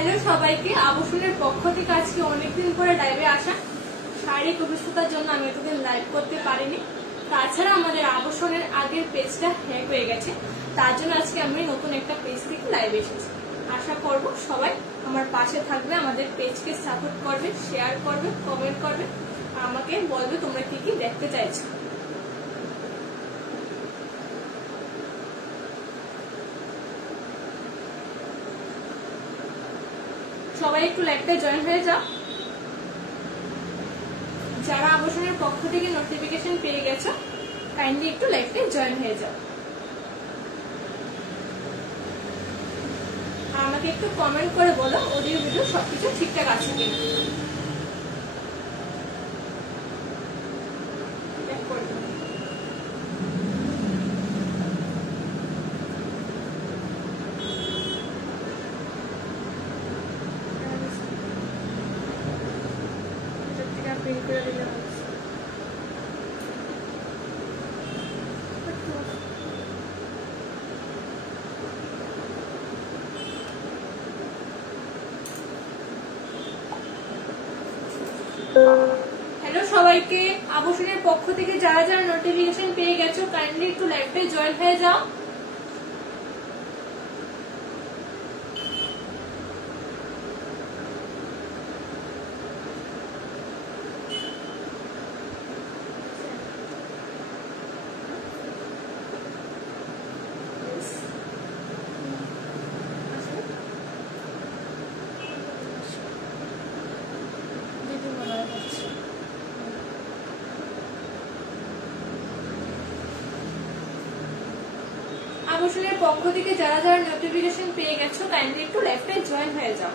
Hello সবাইকে, আবসনের পক্ষ থেকে আজকে অনেকদিন পরে লাইভে আসা। শারীরিক অসুস্থতার জন্য আমি এতদিন লাইভ করতে পারিনি। তাছাড়া আমাদের আবসনের আগের পেজটা হ্যাক হয়ে গেছে, তার জন্য আজকে আমি নতুন একটা পেজ থেকে লাইভে এসেছি। আশা করব সবাই আমার পাশে থাকবে, আমাদের পেজকে সাপোর্ট করবে, শেয়ার করবে, কমেন্ট করবে, আমাকে বলবে তোমরা কি কি দেখতে চাইছো। সবাই একটু লাইভে জয়েন হয়ে যাও। যারা আবসনের পক্ষ থেকে নোটিফিকেশন পেয়ে গেছো, কাইন্ডলি একটু লাইভে জয়েন হয়ে যাও। আর আমাকে একটু কমেন্ট করে বলো অডিও ভিডিও সবকিছু ঠিকঠাক আছে কিনা। হ্যালো সবাইকে, আবসনের পক্ষ থেকে যারা যারা নোটিফিকেশন পেয়ে গেছো, কাইন্ডলি একটু লাইভে জয়েন হয়ে যাও। আবসনের পক্ষ থেকে যারা যারা নোটিফিকেশন পেয়ে গেছো, কাইন্ডলি একটু লাইভে জয়েন হয়ে যাও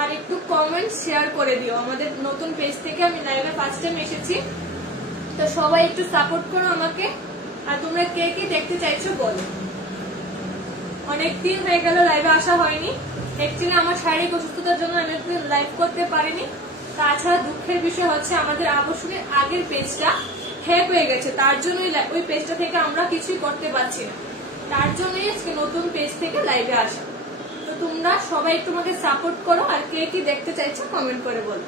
আর একটু কমেন্ট শেয়ার করে দিও। আমাদের নতুন পেজ থেকে আমি লাইভে ফার্স্ট টাইম এসেছি, তো সবাই একটু সাপোর্ট করো আমাকে। আর তোমরা কে কি দেখতে চাইছো বলো। অনেকদিন হয়ে গেল লাইভে আসা হয়নি। অ্যাকচুয়ালি আমার শারীরিক অসুস্থতার জন্য আমি লাইভ করতে পারিনি। তাছাড়া দুঃখের বিষয় হচ্ছে আমাদের আবসনের আগের পেজটা হ্যাক হয়ে গেছে, তার জন্যই ওই পেজটা থেকে আমরা কিছুই করতে পারছি না। তার জন্যই আজকে নতুন পেজ থেকে লাইভে আসা। তো তোমরা সবাই একটু আমাকে সাপোর্ট করো আর কে কি দেখতে চাইছো কমেন্ট করে বলো।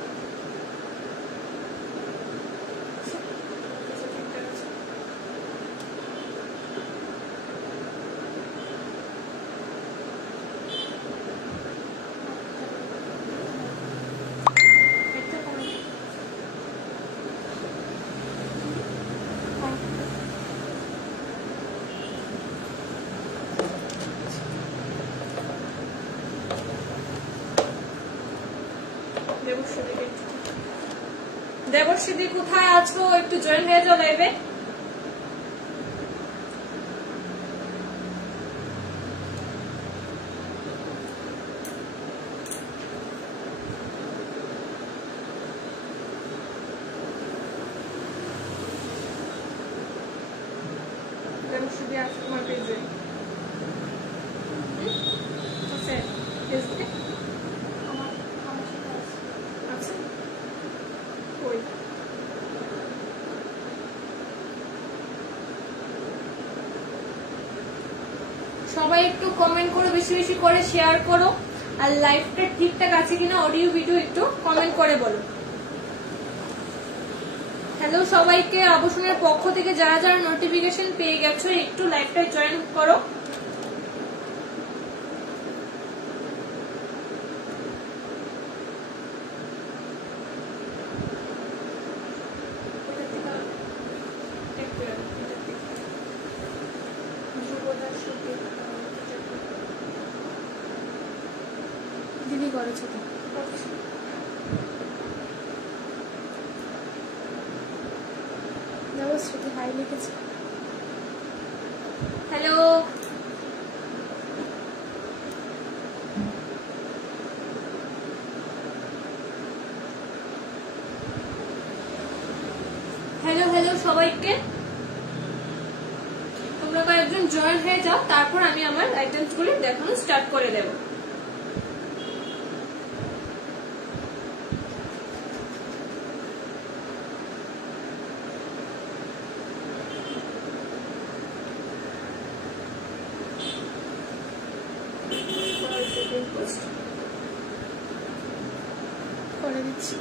দেবশ্রী কোথায় আছো, একটু জয়েন হয়ে যাও লাইভে। দেবশ্রী আছে তোমার পেজে? সবাই একটু কমেন্ট করো, বেশি বেশি করে শেয়ার করো। আর লাইভটা ঠিকঠাক আছে কিনা অডিও ভিডিও একটু কমেন্ট করে বলো। হ্যালো সবাইকে, আবসনের পক্ষ থেকে যারা যারা নোটিফিকেশন পেয়ে গেছো, একটু লাইভটা জয়েন করো। দিদি করেছো তো দেবশ্রী হাই লিখেছে। হ্যালো হ্যালো হ্যালো সবাইকে, তোমরা কয়েকজন জয়েন হয়ে যাও, তারপর আমি আমার আইটেমস গুলি দেখানো স্টার্ট করে দেবো। post. দিচ্ছি।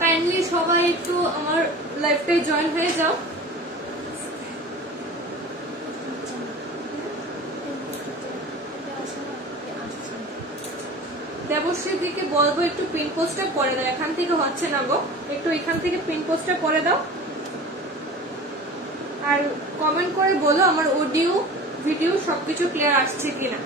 কাইন্ডলি সবাই একটু আমার লাইভটাই জয়েন হয়ে যাও। দেবশ্রী দিকে বলবো একটু পিন পোস্টটা করে দাও, এখান থেকে হচ্ছে না গো, একটু এখান থেকে পিন পোস্টটা করে দাও আর কমেন্ট করে বলো আমার অডিও ভিডিও সবকিছু ক্লিয়ার আসছে কিনা।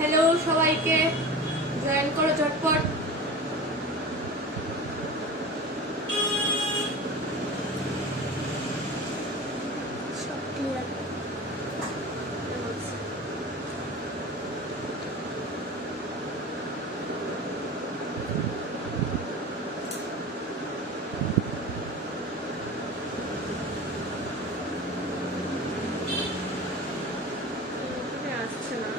হ্যালো সবাইকে, জয়েন করো ঝটপট। সব ক্লিয়ার। আসছে না,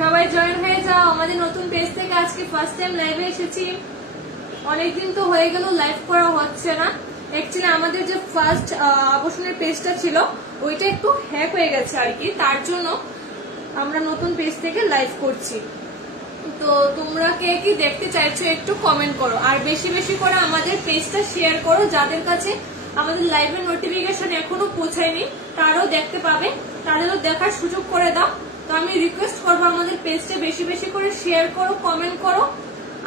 সবাই জয়েন হয়ে যাও আমাদের নতুন পেজ থেকে। আজকে ফার্স্ট টাইম লাইভে এসেছি, অনেকদিন তো হয়ে গেল লাইভ করা হচ্ছে না। অ্যাকচুয়ালি আমাদের যে ফার্স্ট আবাসনের পেজটা ছিল ওইটা একটু হ্যাক হয়ে গেছে আর কি, তার জন্য আমরা নতুন পেজ থেকে লাইভ করছি। তো তোমরা কে কি দেখতে চাইছো একটু কমেন্ট করো, আর বেশি বেশি করে আমাদের পেজটা শেয়ার করো। যাদের কাছে আমাদের লাইভের নোটিফিকেশন এখনো পৌঁছায়নি তারাও দেখতে পাবে, তাদেরও দেখার সুযোগ করে দাও। তো আমি রিকোয়েস্ট করবো আমাদের পেজটা বেশি বেশি করে শেয়ার করো, কমেন্ট করো।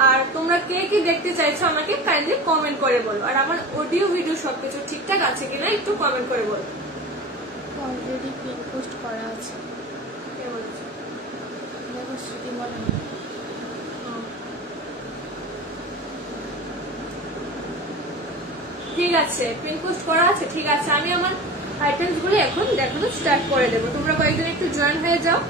আর তোমরা কে কি দেখতে চাইছো আমাকে কাইন্ডলি কমেন্ট করে বলো, আর আমার অডিও ভিডিও সবকিছু ঠিকঠাক আছে কিনা একটু কমেন্ট করে বলো। অলরেডি পিন পোস্ট করা আছে। কে বলছো? দেখো শ্রুতি বলে ঠিক আছে, পিন পোস্ট করা আছে, ঠিক আছে। আমি আমার আইটেমস গুলো এখন দেখানো স্টার্ট করে দেবো, তোমরা কয়েকদিন একটু জয়েন হয়ে যাও।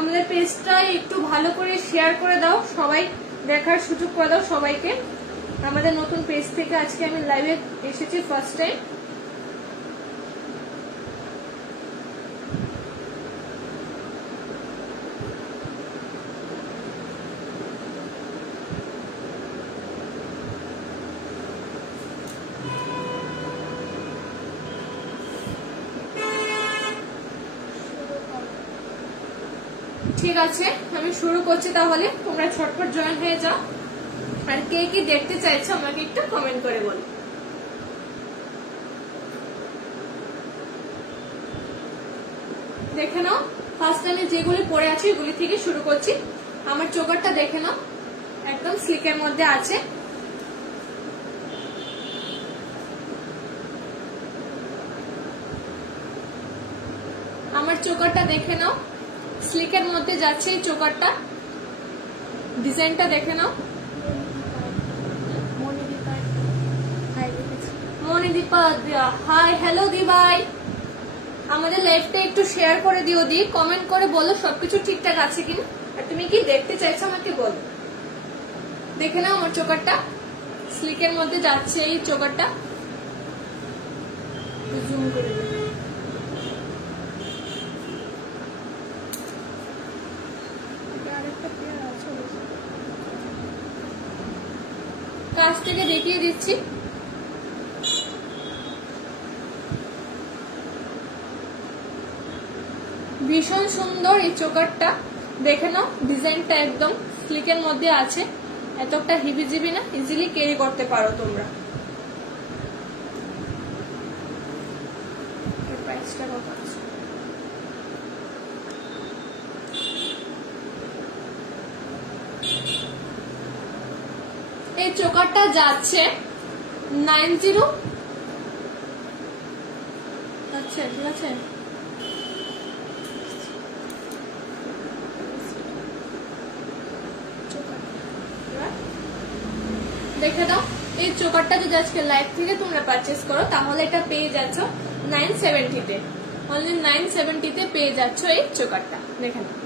আমাদের পেজটা একটু ভালো করে শেয়ার করে দাও, সবাই দেখার সুযোগ করে দাও সবাইকে। আমাদের নতুন পেজ থেকে আজকে আমি লাইভে এসেছি ফার্স্ট টাইম। ঠিক আছে, আমি শুরু করছি তাহলে, তোমরা ছটফট জয়েন হয়ে যাও। আর কে কি দেখতে চাইছো আমাকে একটু কমেন্ট করে বলো। দেখে নাও ফার্স্ট টাইমে যেগুলি পরে আছে এগুলি থেকে শুরু করছি। আমার চোকারটা দেখে নাও, একদম স্লিকের মধ্যে আছে। আমার চোকারটা দেখে নাও, স্লিকের মধ্যে যাচ্ছে এই চোকারটা। ডিজাইনটা দেখে নাও। মনিদীপা, হাই, হ্যালো দিবাই। আমাদের লাইভটা একটু শেয়ার করে দিও দি, কমেন্ট করে বলো সবকিছু ঠিকঠাক আছে কিনা, আর তুমি কি দেখতে চাইছো আমাকে বলো। দেখে নাও আমার চোকারটা স্লিকের মধ্যে যাচ্ছে। এই চোকারটা জুম করে দেব। কাছ থেকে দেখিয়ে দিচ্ছি। ভীষণ সুন্দর এই চোকারটা, দেখে নাও ডিজাইনটা একদম স্লিকের মধ্যে আছে, এতটা হিবিজিবি না, ইজিলি ক্যারি করতে পারো তোমরা। প্রাইসটা কত আছে? এই চোকারটা যাচ্ছে 90। আচ্ছা ঠিক আছে, দেখে দাও। এই চোকারটা যদি আজকে লাইভ থেকে তোমরা পারচেস করো তাহলে এটা পেয়ে যাচ্ছ 970 তে, অনলি 970 তে পেয়ে যাচ্ছ এই চোকারটা। দেখে নাও।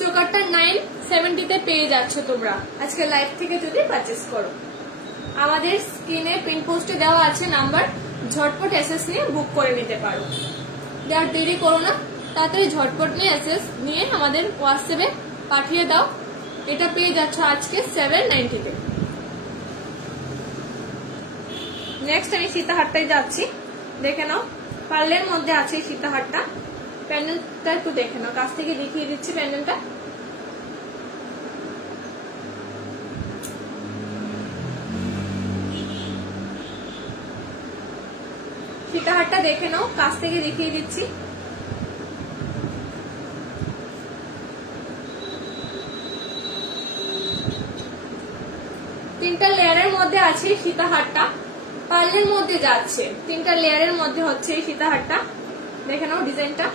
চোকারটা 970 তে পেয়ে যাচ্ছ তোমরা আজকে লাইভ থেকে যদি পারচেস করো। আমাদের স্ক্রিনে পিন পোস্টে দেওয়া আছে নাম্বার, ঝটপট এসএস নিয়ে বুক করে নিতে পারো। আর দেরি করো না, তাড়াতাড়ি ঝটপট নিয়ে এসএস নিয়ে আমাদের হোয়াটসঅ্যাপে পাঠিয়ে দাও। এটা পেয়ে যাচ্ছ আজকে 790 তে। নেক্সট আমি সীতাহারটাই যাচ্ছি, দেখে নাও। পার্লের মধ্যে আছে সীতাহারটা। প্যান্ডেলটা একটু দেখে নাও, কাছ থেকে দেখিয়ে দিচ্ছি প্যান্ডেলটা। সীতাহারটা দেখে নাও, কাছ থেকে দেখিয়ে দিচ্ছি। তিনটা লেয়ারের মধ্যে আছে সীতাহারটা, পার্লের মধ্যে যাচ্ছে। তিনটা লেয়ারের মধ্যে হচ্ছে এই সীতাহারটা, দেখে নাও ডিজাইনটা।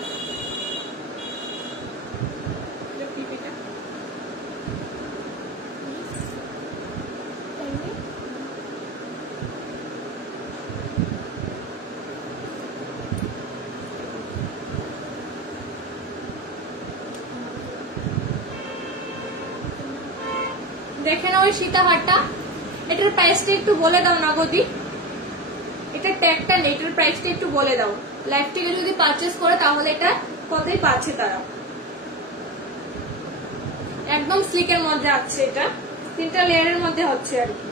দেখে নাও এই সীতাহারটা। এটার প্রাইসটা একটু বলে দাও না গদি, এটা ট্যাগটা নেই, এটার প্রাইসটা একটু বলে দাও। লাইভ থেকে যদি পারচেস করে তাহলে এটা কতই পাচ্ছে তারা। একদম স্লিকের মধ্যে আছে, এটা তিনটা লেয়ারের মধ্যে হচ্ছে আর কি।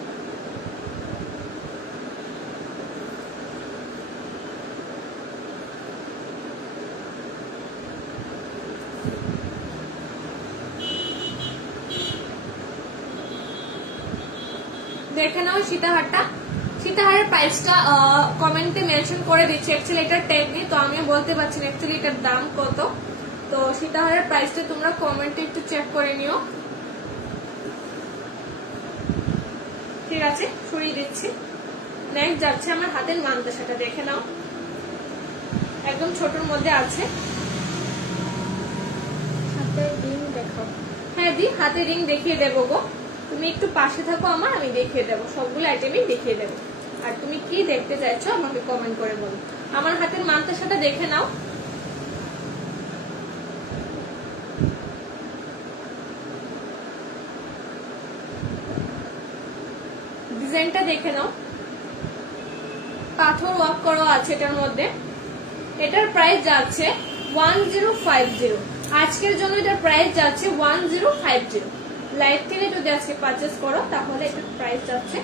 দেখে নাও সীতাহারটা। সীতাহারের প্রাইসটা কমেন্টে মেনশন করে দিচ্ছি। অ্যাকচুয়ালি এটার ট্যাগ নেই তো আমি বলতে পারছি না অ্যাকচুয়ালি এটার দাম কত। তো সীতাহারের প্রাইসটা তোমরা কমেন্টে একটু চেক করে নিও, ঠিক আছে? সরিয়ে দিচ্ছি। নেক্সট যাচ্ছে আমার হাতের মানতাসাটা, দেখে নাও একদম ছোটর মধ্যে আছে। হাতের রিং দেখাও। হ্যাঁ দি, হাতে রিং দেখিয়ে দেবো গো। তুমি একটু পাশে থাকো আমার, আমি দেখিয়ে দেবো, সবগুলো আইটেমই দেখিয়ে দেবো। আর তুমি কি দেখতে চাইছো আমাকে কমেন্ট করে বলো। আমার হাতের মানতাসাটা দেখে নাও। ডিজাইনটা দেখে নাও, পাথর ওয়ার্ক করা আছে এটার মধ্যে। এটার প্রাইস যাচ্ছে 1050। আজকের জন্য এটার প্রাইস যাচ্ছে 1050। লাইভ থেকে যদি আজকে পারচেস করো তাহলে এটার প্রাইস যাচ্ছে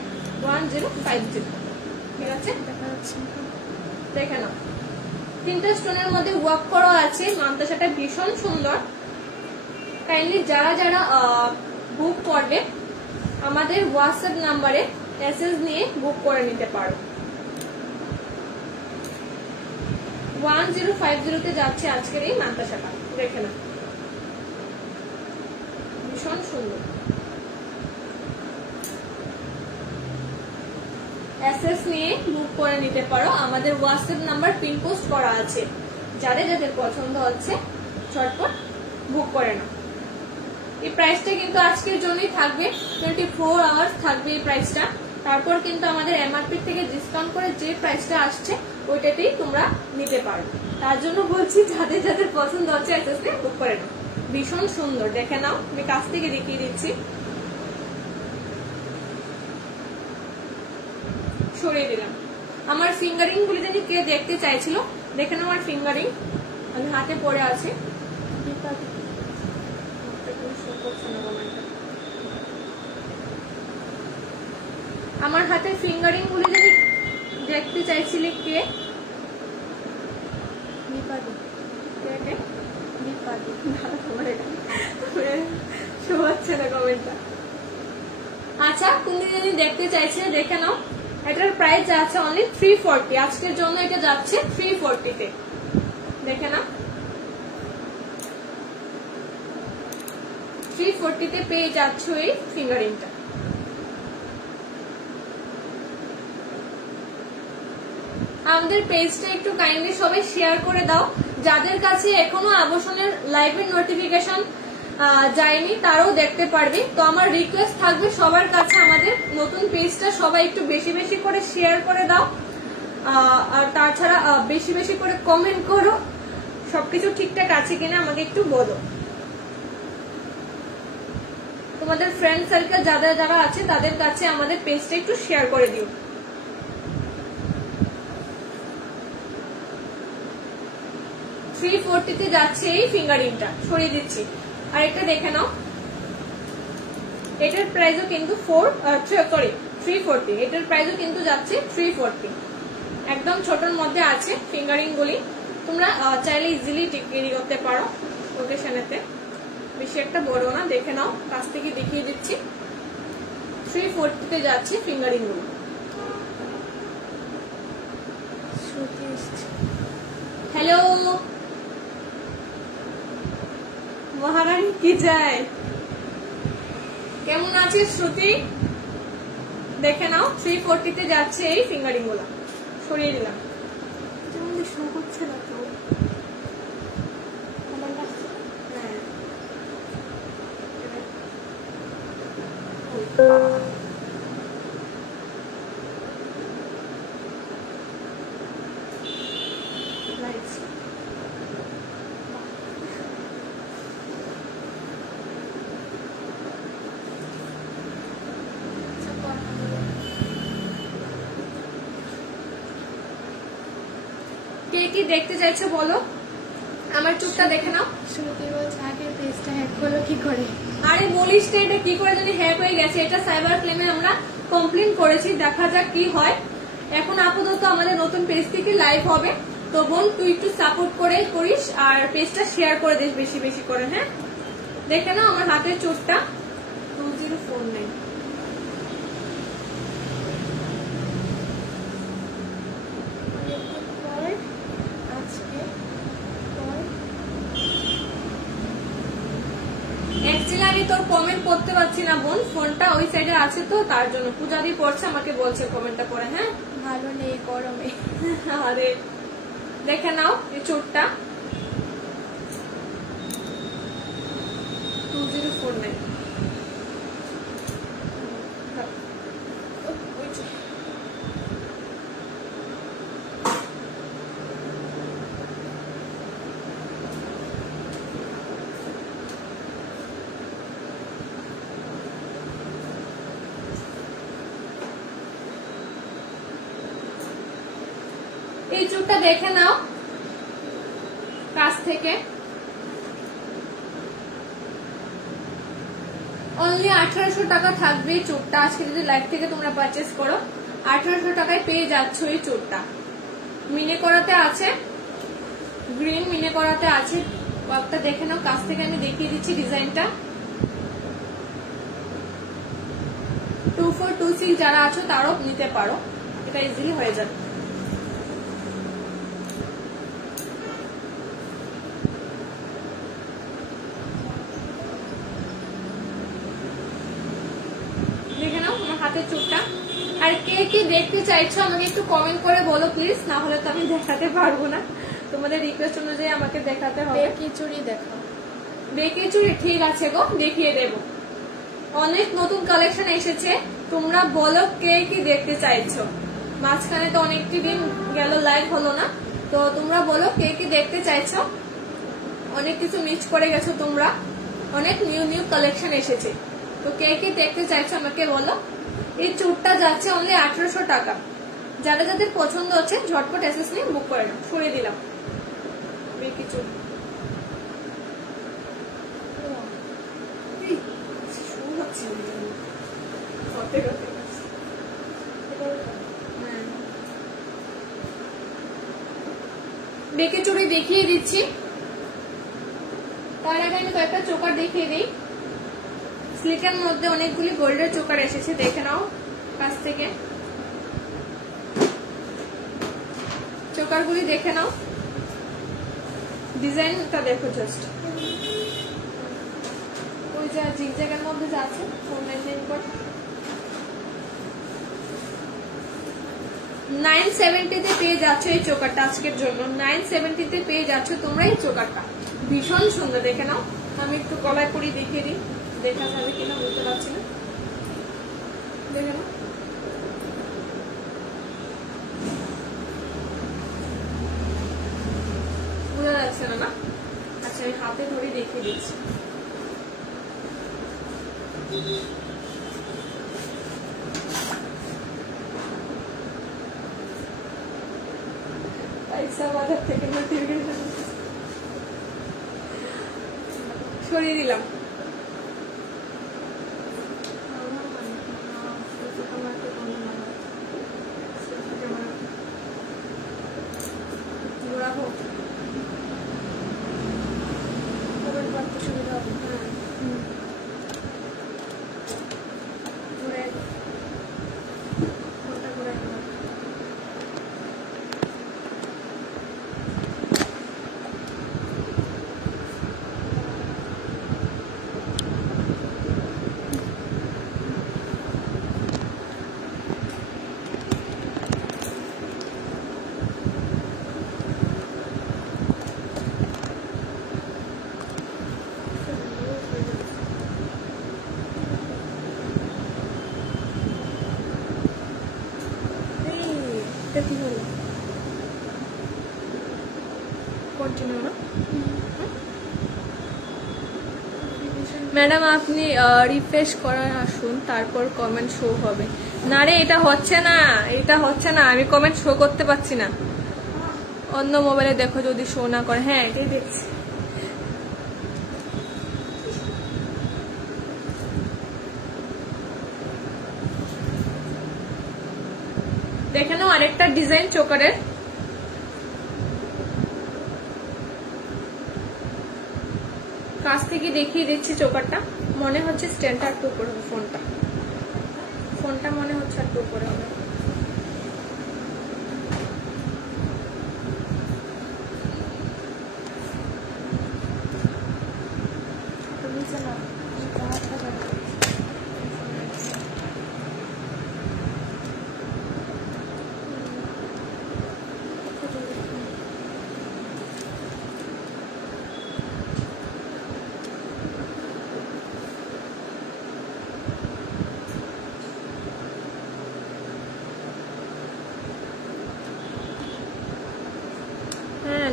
1050, ঠিক আছে? দেখে নাও তিনটা স্টোনের মধ্যে ওয়ার্ক করা আছে। মানতাসাটা ভীষণ সুন্দর। কাইন্ডলি যারা যারা বুক করবে আমাদের হোয়াটসঅ্যাপ নাম্বারে মেসেজ নিয়ে বুক করে নিতে পারো। 1050 তে যাচ্ছে আজকের এই মানতাসাটা, দেখে নাও ভীষণ সুন্দর। এসএস নিয়ে বুক করে নিতে পারো। আমাদের হোয়াটসঅ্যাপ নাম্বার পিন পোস্ট করা আছে, যাদের যাদের পছন্দ হচ্ছে ঝটপট বুক করে নাও। এই প্রাইসটা কিন্তু আজকের জন্যই থাকবে, 24 আওয়ার্স থাকবে এই প্রাইসটা। তারপর কিন্তু আমাদের এমআরপি থেকে ডিসকাউন্ট করে যে প্রাইসটা আসছে ওইটাতেই তোমরা নিতে পারো। তার জন্য বলছি যাদের যাদের পছন্দ হচ্ছে আস্তে বুক করে নাও। ভীষণ সুন্দর, দেখে নাও, আমি কাছ থেকে দেখিয়ে দিচ্ছি। সরিয়ে দিলাম। আমার ফিঙ্গারিং গুলি জানি কে দেখতে চাইছিল, দেখে নাও আমার ফিঙ্গারিং আমি হাতে পরে আছে। আমার হাতের ফিঙ্গারিং গুলি জানি দেখতে চাইছিলে কে? আচ্ছা, কোনদিন যদি দেখতে চাইছিলে দেখে নাও। এটার প্রাইস যাচ্ছে অনলি 340, আজকের জন্য এটা যাচ্ছে 340 তে। দেখে নাও 340 তে পেয়ে যাচ্ছ এই ফিঙ্গারিংটা। আমাদের পেজটা একটু কাইন্ডলি সবাই শেয়ার করে দাও। যাদের কাছে এখনো আবাসনের লাইভের নোটিফিকেশন যায়নি তারাও দেখতে পারবে। তো আমার রিকোয়েস্ট থাকবে সবার কাছে আমাদের নতুন পেজটা সবাই একটু বেশি বেশি করে শেয়ার করে দাও, আর তাছাড়া বেশি বেশি করে কমেন্ট করো। সবকিছু ঠিকঠাক আছে কিনা আমাকে একটু বলো। তোমাদের ফ্রেন্ড সার্কেল যারা যারা আছে তাদের কাছে আমাদের পেজটা একটু শেয়ার করে দিও। $340 তে যাচ্ছে এই ফিঙ্গারিংটা, সরিয়ে দিচ্ছি। আর একটা দেখে নাও, এটার প্রাইসও কিন্তু 340, এটার প্রাইসও কিন্তু যাচ্ছে 340। একদম ছোটর মধ্যে আছে ফিঙ্গারিং গুলি, তোমরা চাইলে ইজিলি ক্যারি করতে পারো ওকেশনেতে, বেশি একটা বড় না। দেখে নাও, কাছ থেকে দেখিয়ে দিচ্ছি। 340 তে যাচ্ছে ফিঙ্গারিং গুলো। হ্যালো মহারানী কি যায়, কেমন আছে শ্রুতি? দেখে নাও 340 তে যাচ্ছে এই ফিঙ্গারিং গুলো। সরিয়ে দিলাম, শো করছে না তো। কে কি দেখতে চাইছো বলো, আমার চুপটা দেখে নাও। শ্রুতি বলছে আগের পেজটা হ্যাক হলো কি করে? আরে বলিস তো, এটা কি করে জানি হ্যাক হয়ে গেছে। এটা সাইবার ক্লেমে আমরা কমপ্লেন করেছি, দেখা যাক কি হয়। এখন আপাতত আমাদের নতুন পেজ থেকে লাইভ হবে। তো বোন তুই একটু সাপোর্ট করিস আর পেজটা শেয়ার করে দিস বেশি বেশি করে। হ্যাঁ, দেখে নাও আমার হাতের চোটটা 2049। অ্যাকচুয়ালি আমি তোর কমেন্ট পড়তে পারছি না বোন, ফোনটা ওই সাইডে আছে তো তার জন্য। পূজাদি পড়ছে, আমাকে বলছে কমেন্টটা পড়ে। হ্যাঁ, ভালো নেই গরমে। আরে দেখে নাও এই চোটটা 2049। এই চুটটা দেখে নাও কাছ থেকে। অনলি 1800 টাকা থাকবে এই চুটটা। আজকে যদি লাইভ থেকে তোমরা পারচেস করো 1800 টাকায় পেয়ে যাচ্ছ এই চুটটা। মিনে করাতে আছে, গ্রিন মিনে করাতে আছে। ওয়ার্কটা দেখে নাও কাছ থেকে, আমি দেখিয়ে দিচ্ছি ডিজাইনটা। 2426 যারা আছো তারাও নিতে পারো, এটা ইজিলি হয়ে যাবে। দেখে নাও আমার হাতের চুটটা। আর কে কি দেখতে চাইছো আমাকে একটু কমেন্ট করে বলো প্লিজ, না হলে তো আমি দেখাতে পারবো না। তোমাদের রিকোয়েস্ট অনুযায়ী আমাকে দেখাতে হবে। খিচুড়ি দেখাও। বেঁকে চুড়ি ঠিক আছে গো, দেখিয়ে দেব। অনেক নতুন কালেকশন এসেছে, তোমরা বলো কে কি দেখতে চাইছো। মাঝখানে তো অনেকটি দিন গেল লাইভ হলো না, তো তোমরা বলো কে কি দেখতে চাইছো। অনেক কিছু মিস করে গেছো তোমরা, অনেক নিউ নিউ কালেকশন এসেছে, তো কে কি দেখতে চাইছো আমাকে বলো। এই চুটটা যাচ্ছে অনলি 1800 টাকা। যারা যাদের পছন্দ হচ্ছে ঝটপট এসএস নিয়ে বুক করে নাও। সরিয়ে দিলাম বেঁকে চুড়ি। বেঁকে চুড়ি দেখিয়ে দিচ্ছি, তার আগে আমি কয়েকটা চোকার দেখিয়ে দিই। স্লিকের মধ্যে অনেকগুলি গোল্ডের চোকার এসেছে, দেখে নাও কাছ থেকে। চোকারগুলি দেখে নাও, ডিজাইনটা দেখো জাস্ট। ওই যা জিগজ্যাগের মধ্যে যা আছে 499 করে 970 তে পেয়ে যাচ্ছ এই চোকারটা আজকের জন্য। 970 তে পেয়ে যাচ্ছ তোমরা এই চোকারটা, ভীষণ সুন্দর। দেখে নাও, আমি একটু গলায় পরি দেখিয়ে দিই, দেখা যাবে কিনা বুঝতে পারছি না। দেখে নাও, বোঝা যাচ্ছে না না? আচ্ছা আমি হাতে ধরে দেখিয়ে দিচ্ছি। বাজার থেকে সরিয়ে দিলাম। সুবিধা হবে। ম্যাডাম আপনি রিফ্রেশ করার আসুন, তারপর কমেন্ট শো হবে। না রে, এটা হচ্ছে না, এটা হচ্ছে না, আমি কমেন্ট শো করতে পারছি না। অন্য মোবাইলে দেখো যদি শো না করে। হ্যাঁ এটাই দেখছি। দেখে নাও আরেকটা ডিজাইন চোকারের। কাছ থেকে দেখিয়ে দিচ্ছি চোকারটা। মনে হচ্ছে স্ট্যান্ডটা একটু উপরে হবে, ফোনটা মনে হচ্ছে একটু উপরে হবে।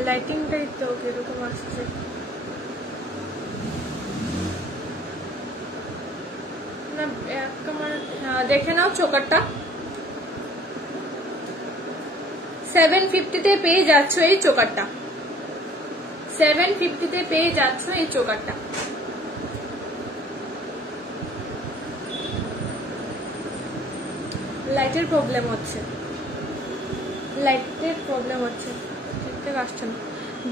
লাইটিংটাই তো কিরকম আসছে। দেখে নাও চোকারটা 750 তে পেয়ে যাচ্ছ এই চোকারটা। 750 তে পেয়ে যাচ্ছ এই চোকারটা। লাইটের প্রবলেম হচ্ছে, লাইটের প্রবলেম হচ্ছে, দেখতে আসছে না।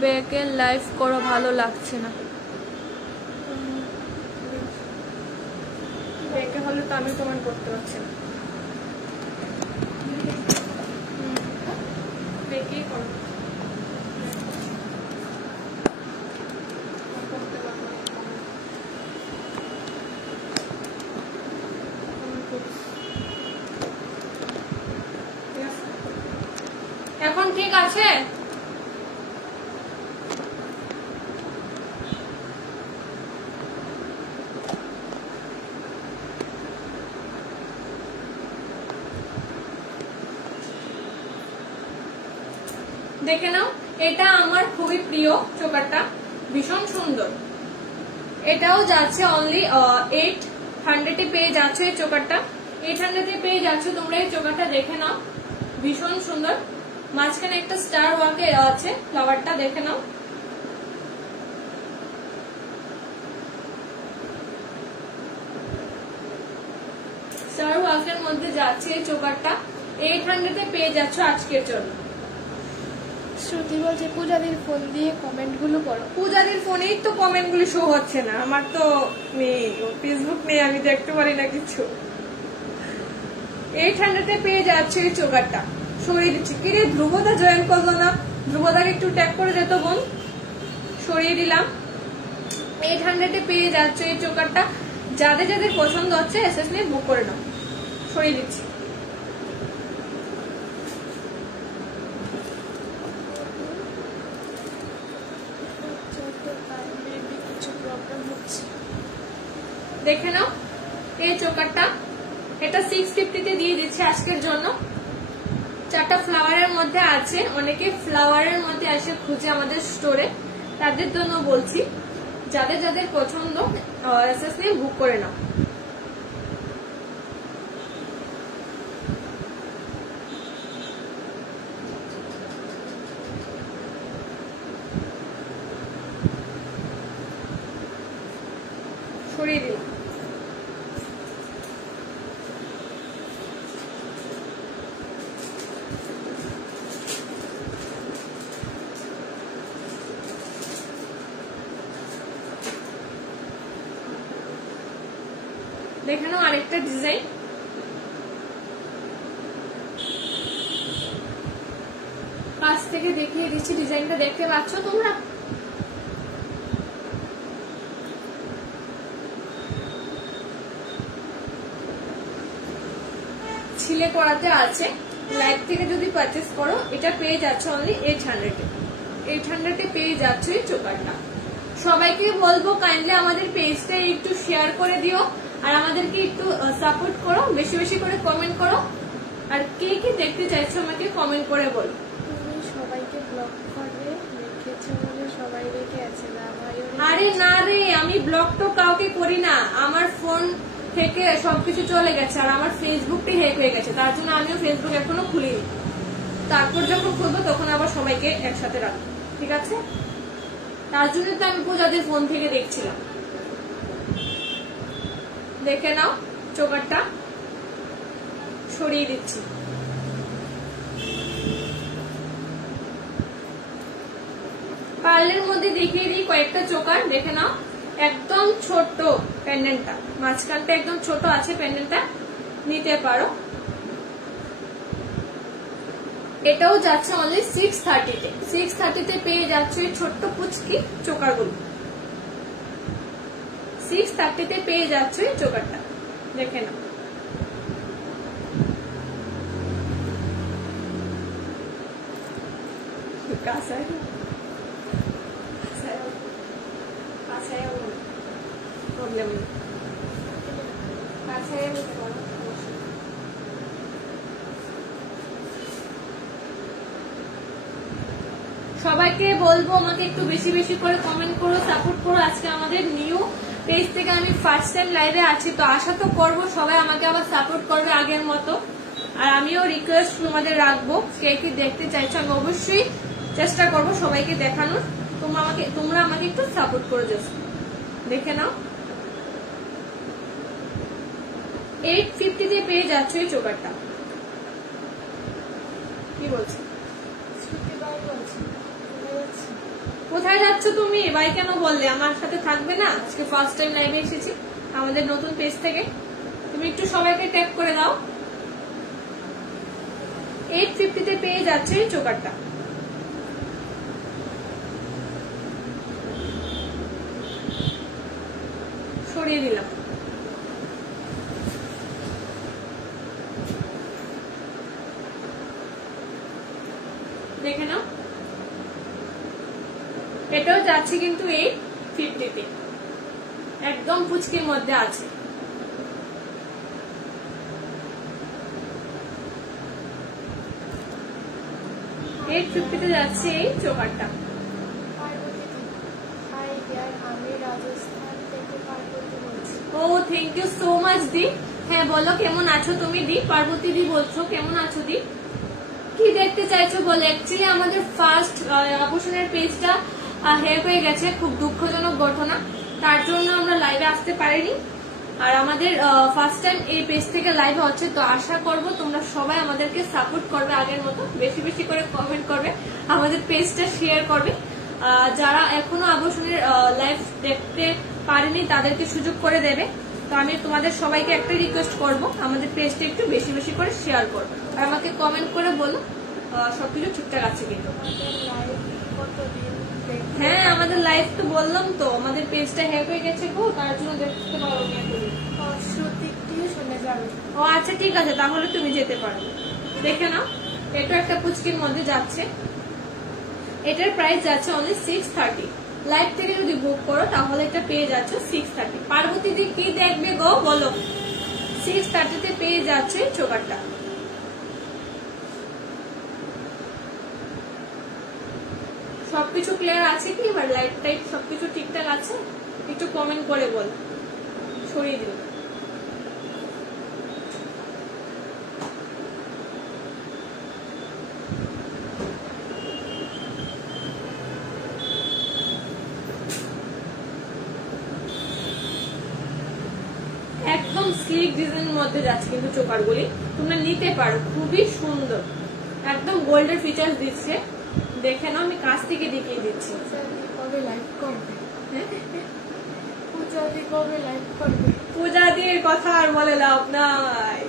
ব্যাকে লাইভ করো, ভালো লাগছে না। ব্যাকে হলে তো আমি কমেন্ট করতে পারছি না। ব্যাকেই করো। এখন ঠিক আছে? দেখে নাও, এটা আমার খুবই প্রিয় চোকারটা, ভীষণ সুন্দর। এটাও যাচ্ছে অনলি 800 পেয়ে যাচ্ছে এই চোকারটা, 800 পেয়ে যাচ্ছে তোমরা এই চোকারটা। দেখে নাও, ভীষণ সুন্দর। মাঝখানে একটা স্টার ওয়ার্কে আছে ফ্লাওয়ারটা, দেখে নাও। স্টার ওয়ার্কের মধ্যে যাচ্ছে এই চোকারটা, 800 পেয়ে যাচ্ছ আজকের জন্য। শ্রুতি বলছে পূজাদির ফোন দিয়ে কমেন্ট গুলো পড়ো। পূজাদির ফোনেই তো কমেন্ট গুলো শো হচ্ছে না, আমার তো নেই, ফেসবুক নেই, আমি দেখতে পারি না কিছু। 800 পেয়ে যাচ্ছে এই চোকারটা, সরিয়ে দিচ্ছি। কিরে ধ্রুবদা জয়েন করলো না? ধ্রুবদাকে একটু ট্যাগ করে যেত বোন, সরিয়ে দিলাম। 800 পেয়ে যাচ্ছে এই চোকারটা। যাদের যাদের পছন্দ হচ্ছে এসএস নিয়ে বুক করে নাও, সরিয়ে দিচ্ছি। দেখে নাও এই চোকারটা, এটা 650 দিয়ে দিচ্ছে আজকের জন্য। 4টা ফ্লাওয়ারের মধ্যে আছে, অনেকে ফ্লাওয়ারের মধ্যে এসে খুঁজে আমাদের স্টোরে, তাদের জন্য বলছি যাদের যাদের পছন্দ এসএস নিয়ে বুক করে নাও। সরিয়ে দিলাম। দেখে নাও আরেকটা ডিজাইন, কাছ থেকে দেখিয়ে দিচ্ছি। ডিজাইনটা দেখতে পাচ্ছ তোমরা? ছিলে করাতে আছে, লাইভ থেকে যদি পারচেস করো এটা পেয়ে যাচ্ছে অনলি 800 পেয়ে যাচ্ছে এই চোকারটা। সবাইকে বলবো কাইন্ডলি আমাদের পেজটা একটু শেয়ার করে দিও, আর আমাদেরকে একটু সাপোর্ট করো, বেশি বেশি করে কমেন্ট করো। আর কে কি দেখতে চাইছো আমাকে কমেন্ট করে বলো। তুমি সবাইকে ব্লক করবে লিখেছো বলে সবাই রেখে আছে না? আরে না রে, আমি ব্লক তো কাউকে করি না, আমার ফোন থেকে সবকিছু চলে গেছে আর আমার ফেসবুকটাই হ্যাক হয়ে গেছে, তার জন্য আমিও ফেসবুক এখনো খুলিনি। তারপর যখন খুলবো তখন আবার সবাইকে একসাথে রাখবো, ঠিক আছে? তার জন্য তো আমি পূজাদের ফোন থেকে দেখছিলাম। দেখে নাও চোকারটা, সরিয়ে দিচ্ছি। পার্লের মধ্যে দেখিয়ে দিই কয়েকটা চোকার, দেখে নাও। একদম ছোট পেন্ডেন্টটা, মাঝখানটা একদম ছোট আছে, পেন্ডেন্টটা নিতে পারো। এটাও যাচ্ছে অনলি 630-তে। 630-তে পেয়ে যাচ্ছে ছোট্ট পুচকি চোকারগুলো, 630-তে পেয়ে যাচ্ছে চোকারটা, দেখে নাও। প্রবলেম নেই, সবাইকে বলবো আমাকে একটু বেশি বেশি করে কমেন্ট করো, সাপোর্ট করো। আজকে আমাদের নিউ পেজ থেকে আমি ফার্স্ট টাইম লাইভে আছি, তো আশা তো করবো সবাই আমাকে আবার সাপোর্ট করবে আগের মতো। আর আমিও রিকোয়েস্ট তোমাদের রাখবো, কে কি দেখতে চাইছো, আমি অবশ্যই চেষ্টা করবো সবাইকে দেখানোর। তোমরা আমাকে একটু সাপোর্ট করে যাচ্ছ। দেখে নাও 850-তে পেয়ে যাচ্ছ এই চোকারটা। কি বলছি? কোথায় যাচ্ছ তুমি? ভাই কেন বললে? আমার সাথে থাকবে না? আজকে ফার্স্ট টাইম লাইভে এসেছি আমাদের নতুন পেজ থেকে, তুমি একটু সবাইকে ট্যাগ করে দাও। 850-তে পেয়ে যাচ্ছে এই চোকারটা। সরিয়ে দিলাম। দেখে নাও, এটাও যাচ্ছে কিন্তু 850-তে, একদম পুচকির মধ্যে আছে। 850 যাচ্ছে এই চোকারটা। আমি রাজস্থান থেকে পার্বতী বলছি। ও থ্যাংক ইউ সো মাচ দি। হ্যাঁ বলো কেমন আছো তুমি দি? পার্বতী দি বলছো, কেমন আছো দি? কি দেখতে চাইছো বলো? অ্যাকচুয়ালি আমাদের ফার্স্ট আভূষণের পেজটা হ্যাক হয়ে গেছে, খুব দুঃখজনক ঘটনা, তার জন্য আমরা লাইভে আসতে পারিনি। আর আমাদের ফার্স্ট টাইম এই পেজ থেকে লাইভে হচ্ছে, তো আশা করব তোমরা সবাই আমাদেরকে সাপোর্ট করবে আগের মতো, বেশি বেশি করে কমেন্ট করবে, আমাদের পেজটা শেয়ার করবে। যারা এখনো আভূষণের লাইভ দেখতে পারেনি তাদেরকে সুযোগ করে দেবে। তো আমি তোমাদের সবাইকে একটা রিকোয়েস্ট করব, আমাদের পেজটা একটু বেশি বেশি করে শেয়ার করবে আর আমাকে কমেন্ট করে বলো সবকিছু ঠিকঠাক আছে কিন্তু। হ্যাঁ আমাদের লাইভ তো বললাম তো, আমাদের পেজটা হ্যাক হয়ে গেছে গো, তার জন্য দেখতে পারো না। ও আচ্ছা ঠিক আছে, তাহলে তুমি যেতে পারো, দেখে নাও। এটা একটা পুচকির মধ্যে যাচ্ছে, এটার প্রাইস যাচ্ছে অনলি 630। লাইভ থেকে যদি বুক করো তাহলে এটা পেয়ে যাচ্ছ 630। পার্বতী দি কি দেখবে গো বলো? 630 তে পেয়ে যাচ্ছে চোকারটা। সবকিছু ক্লিয়ার আছে কি? এবার লাইট টাইট সবকিছু ঠিকঠাক আছে? একটু কমেন্ট করে বল, সরিয়ে দিন। একদম স্লিক ডিজাইনের মধ্যে যাচ্ছে কিন্তু চোকারগুলি, তোমরা নিতে পারো, খুবই সুন্দর, একদম গোল্ডের ফিচার্স দিচ্ছে। দেখে নাও, আমি কাছ থেকে দেখিয়ে দিচ্ছি। পূজা দির কথা আর বলে লাভ নাই।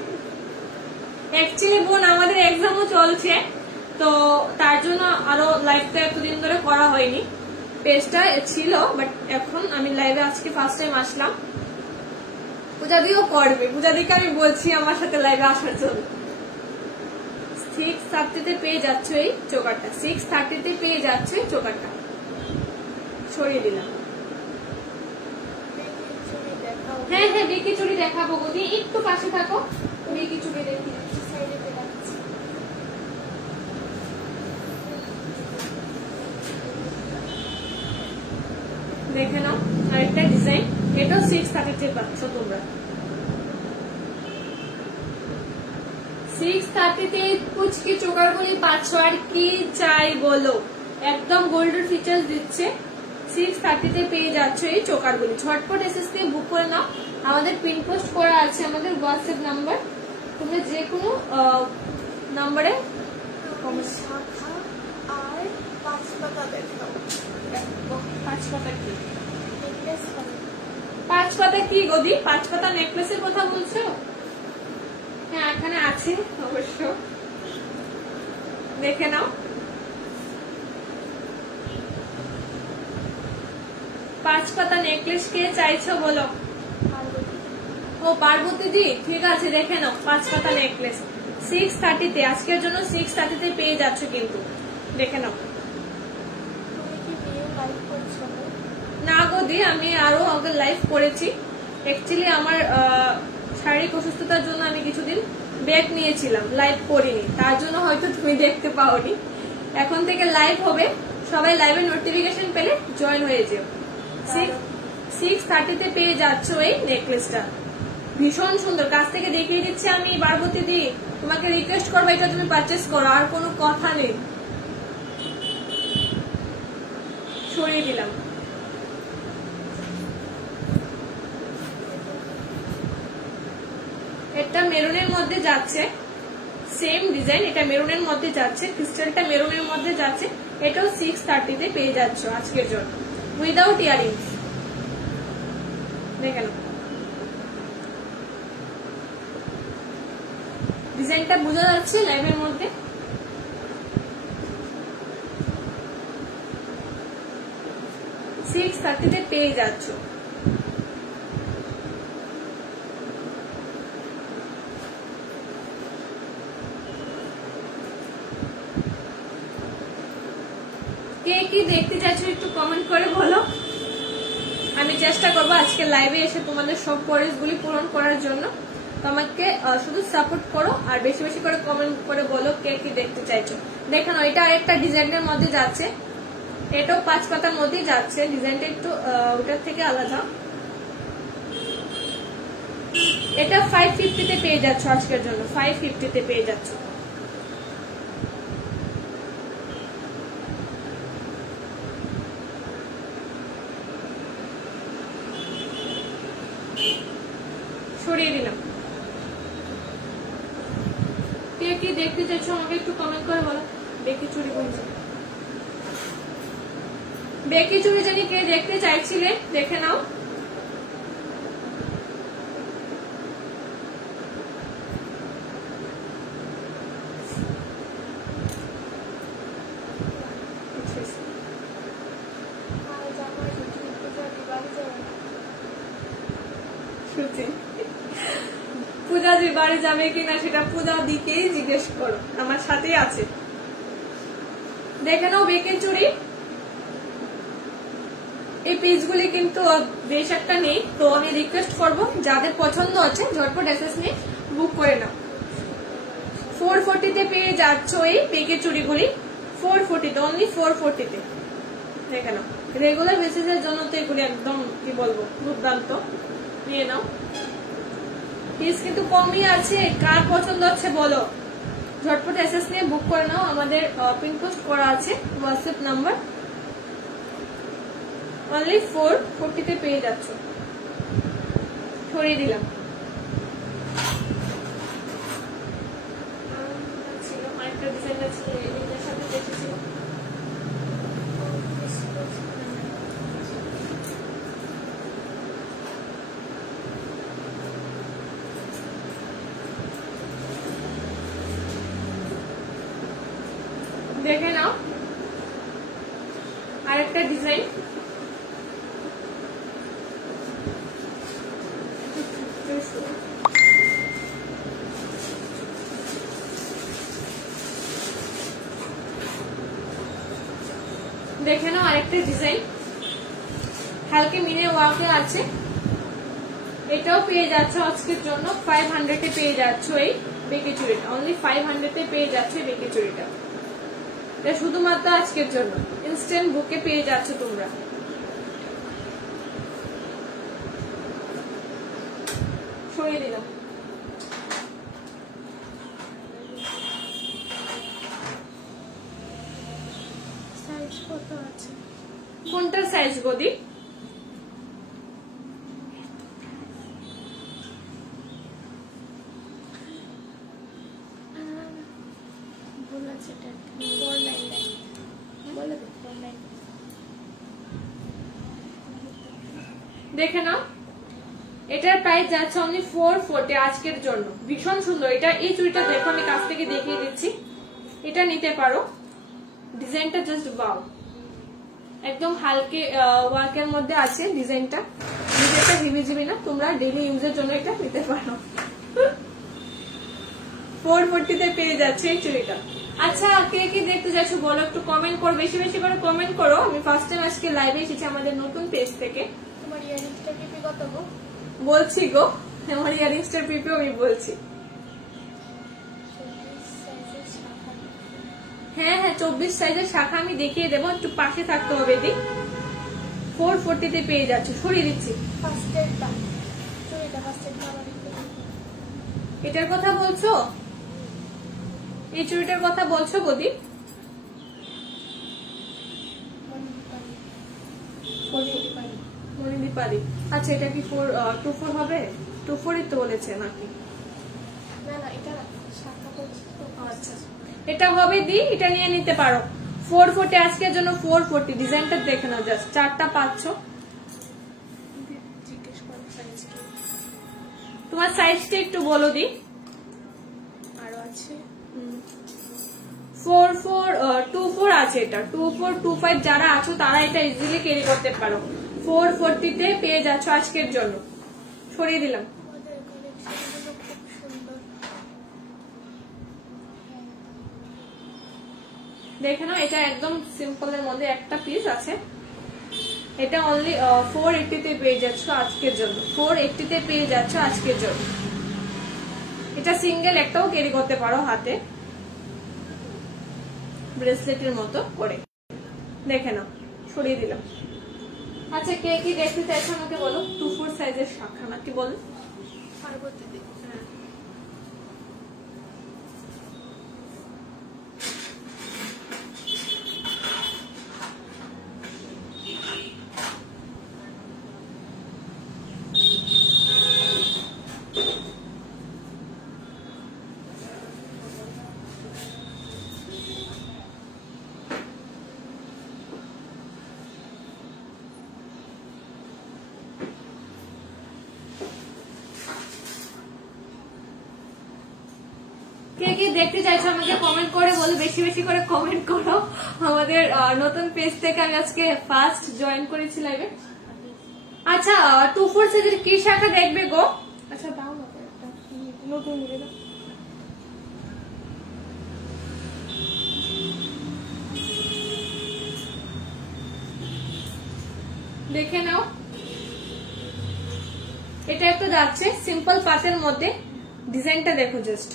অ্যাকচুয়ালি বোন আমাদের এক্সামও চলছে, তো তার জন্য আরো লাইভটা এতদিন ধরে করা হয়নি, পেজটা ছিল, বাট এখন আমি লাইভে আজকে ফার্স্ট টাইম আসলাম। পূজা দিও করবে, পূজা দিকে আমি বলছি আমার সাথে লাইভে আসার জন্য। 630 পেয়ে যাচ্ছে এই চোকারটা, 630 পেয়ে যাচ্ছে চোকারটা। সরিয়ে দিলাম। হ্যাঁ হ্যাঁ বেকি চুড়ি দেখাবো গদি, একটু পাশে থাকো, বেকি চুড়ি দেখি। দেখে নাও আরেকটা ডিজাইন, এটাও 630 পাচ্ছ তোমরা। 630 কুচকি চোকারগুলি পাচ্ছ, আর কি চাই বলো? একদম গোল্ডের ফিচার্স দিচ্ছে, 630 পেয়ে যাচ্ছ এই চোকারগুলি। ঝটপট এসএস দিয়ে বুক করে নাও, আমাদের পিন পোস্ট করা আছে আমাদের হোয়াটসঅ্যাপ নাম্বার, তোমরা যে কোনো নাম্বারে। আর 5 পাতা দেখাও। 5 পাতা কি? 5 পাতা কি গদি? 5 পাতা নেকলেসের কথা বলছো? হ্যাঁ এখানে আছে অবশ্য, দেখে নাও। 5 পাতা নেকলেস কে চাইছো বলো? ও পার্বতী দি, ঠিক আছে দেখে নাও 5 পাতা নেকলেস 630 তে, আজকের জন্য 630 তে পেয়ে যাচ্ছ কিন্তু, দেখে নাও। না গো দি, আমি আরো আগে লাইভ করেছি, অ্যাকচুয়ালি আমার শারীরিক অসুস্থতার জন্য আমি কিছুদিন ব্রেক নিয়েছিলাম, লাইভ করিনি, তার জন্য হয়তো তুমি দেখতে পাওনি। এখন থেকে লাইভ হবে, সবাই লাইভের নোটিফিকেশন পেলে জয়েন হয়ে যেও। 630 তে পেয়ে যাচ্ছ এই নেকলেসটা, ভীষণ সুন্দর, কাছ থেকে দেখিয়ে দিচ্ছি আমি। পার্বতী দি তোমাকে রিকোয়েস্ট করবো এটা তুমি পারচেস করো, আর কোনো কথা নেই। সরিয়ে দিলাম। এটা মেরুনের মধ্যে যাচ্ছে, সেম ডিজাইন, এটা মেরুনের মধ্যে যাচ্ছে, ক্রিস্টালটা মেরুনের মধ্যে যাচ্ছে, এটাও 630 তে পেয়ে যাচ্ছ আজকের জন্য উইদাউট ইয়ারিংস। দেখেন ডিজাইনটা বোঝা যাচ্ছে লাইভের মধ্যে। সিক্স 630 তে পেয়ে যাচ্ছ। কে কি দেখতে চাইছো একটু কমেন্ট করে বলো, আমি চেষ্টা করবো আজকে লাইভে এসে তোমাদের সব কোয়ারিজ গুলি পূরণ করার জন্য। আমাকে শুধু সাপোর্ট করো আর বেশি বেশি করে কমেন্ট করে বলো কে কি দেখতে চাইছো। দেখেন এটা আরেকটা ডিজাইনের মধ্যে যাচ্ছে, এটাও 5 পাতার মধ্যেই যাচ্ছে, ডিজাইনটা একটু ওটার থেকে আলাদা। এটা 550 তে পেয়ে যাচ্ছ আজকের জন্য, 550 তে পেয়ে যাচ্ছ। সরিয়ে দিলাম। কে কি দেখতে চাইছো আমাকে একটু কমেন্ট করে বলো। বেকি চুড়ি বলছে, বেকি চুড়ি জানি কে দেখতে চাইছিলে দেখে নাও। পূজা যে বাড়ি যাবে কিনা সেটা পূজা দিকেই জিজ্ঞেস করো, আমার সাথেই আছে। দেখে নাও বেকের চুড়ি, এই পিসগুলি কিন্তু বেশ একটা নেই, তো আমি রিকোয়েস্ট করব যাদের পছন্দ আছে ঝটপট এসএস নিয়ে বুক করে নাও। 440 তে পেয়ে যাচ্ছ এই বেকের চুড়িগুলি, 440 তে, অনলি 440 তে। দেখে নাও, রেগুলার বেসিসের জন্য তো এগুলি একদম কি বলবো দুর্দান্ত। নিয়ে নাও, পিস কিন্তু কমই আছে, কার পছন্দ হচ্ছে বলো, ঝটপট এসএস নিয়ে বুক করে নাও। আমাদের পিন পোস্ট করা আছে হোয়াটসঅ্যাপ নাম্বার, অনলি 440 তে পেয়ে যাচ্ছ। সরিয়ে দিলাম। আরেকটা ডিজাইন ছিল, এটার সাথে দেখেছিল। দেখে নাও আরেকটা ডিজাইন, দেখে নাও আরেকটা ডিজাইন, হালকা মিনে ওয়ার্কে আছে। এটাও পেয়ে যাচ্ছ আজকের জন্য 500 এ পেয়ে যাচ্ছ এই বেকি চুড়িটা, অনলি 500 এ পেয়ে যাচ্ছ এই বেকি চুড়িটা। এটা শুধুমাত্র আজকের জন্য, ইনস্ট্যান্ট বুকে পেয়ে যাচ্ছ তোমরা। সরিয়ে দিলাম। সাইজ কত আছে? কোনটার সাইজ গদি? ভুল আছে, 499 বলে দে, 499। দেখে নাও, এটার প্রাইস যাচ্ছে অনলি 440 আজকের জন্য। ভীষণ সুন্দর এটা, এই চুড়িটা দেখো আমি কাছ থেকে দেখিয়ে দিচ্ছি, এটা নিতে পারো। ডিজাইনটা জাস্ট ওয়াও, একদম হালকে ওয়ার্কের মধ্যে আছে ডিজাইনটা। ডিজাইনটা হিবিজিবি না, তোমরা ডেইলি ইউজের জন্য এটা নিতে পারো। 440 তে পেয়ে যাচ্ছে এই চুড়িটা। আচ্ছা কে কি দেখতে চাইছো বলো, একটু কমেন্ট করো, বেশি বেশি করে কমেন্ট করো। আমি ফার্স্ট টাইম আজকে লাইভে এসেছি আমাদের নতুন পেজ থেকে। তোমার ইয়ারিংসটা পিপি কত গো? বলছি গো, আমার ইয়ারিংসটার পিপিও আমি বলছি। হ্যাঁ হ্যাঁ 24 সাইজের শাখা আমি দেখিয়ে দেবো, একটু পাশে থাকতে হবে। দিক 440 তে পেয়ে যাচ্ছে। সরিয়ে দিচ্ছি। এটার কথা বলছো, এই চুড়িটার কথা বলছো বদি? মনে পারি। আচ্ছা এটা কি 424 হবে? 24 তো বলেছে নাকি? না না, এটা শাখা বলছি। আচ্ছা এটা হবে দি, এটা নিয়ে নিতে পারো। 440 আজকের জন্য 440। ডিজাইনটা দেখে নাও, জাস্ট 4টা পাচ্ছ। জিজ্ঞেস করো সাইজ কি, তোমার সাইজটা একটু বলো দি। আরো আছে 4424 আছে এটা, 2425 যারা আছো তারা এটা ইজিলি ক্যারি করতে পারো। 440 তে পেয়ে যাচ্ছ আজকের জন্য। সরিয়ে দিলাম। আমাদের কালেকশনগুলো খুব সুন্দর। দেখে নাও, এটা একদম সিম্পলের মধ্যে একটা পিস আছে। এটা অনলি 480 তে পেয়ে যাচ্ছ আজকের জন্য। 480 তে পেয়ে যাচ্ছ আজকের জন্য। এটা সিঙ্গেল একটাও ক্যারি করতে পারো হাতে, ব্রেসলেটের মতো করে। দেখে নাও, সরিয়ে দিলাম। আচ্ছা, কে কি দেখতে চাইছো আমাকে বলো। 2-4 সাইজের শাখা নাকি বলো? পার্বতী দি। হ্যাঁ, কে কে দেখতে চাইছো আমাকে কমেন্ট করে বলো, বেশি বেশি করে কমেন্ট করো। আমাদের নতুন পেজ থেকে আমি আজকে ফার্স্ট জয়েন করেছি লাইভে। আচ্ছা, 2-4 সাইজের কি শাখা দেখবে গো? আচ্ছা দাও না একটা নতুন করে দাও। দেখে নাও, এটা একটা যাচ্ছে সিম্পল পাতের মধ্যে। ডিজাইনটা দেখো জাস্ট।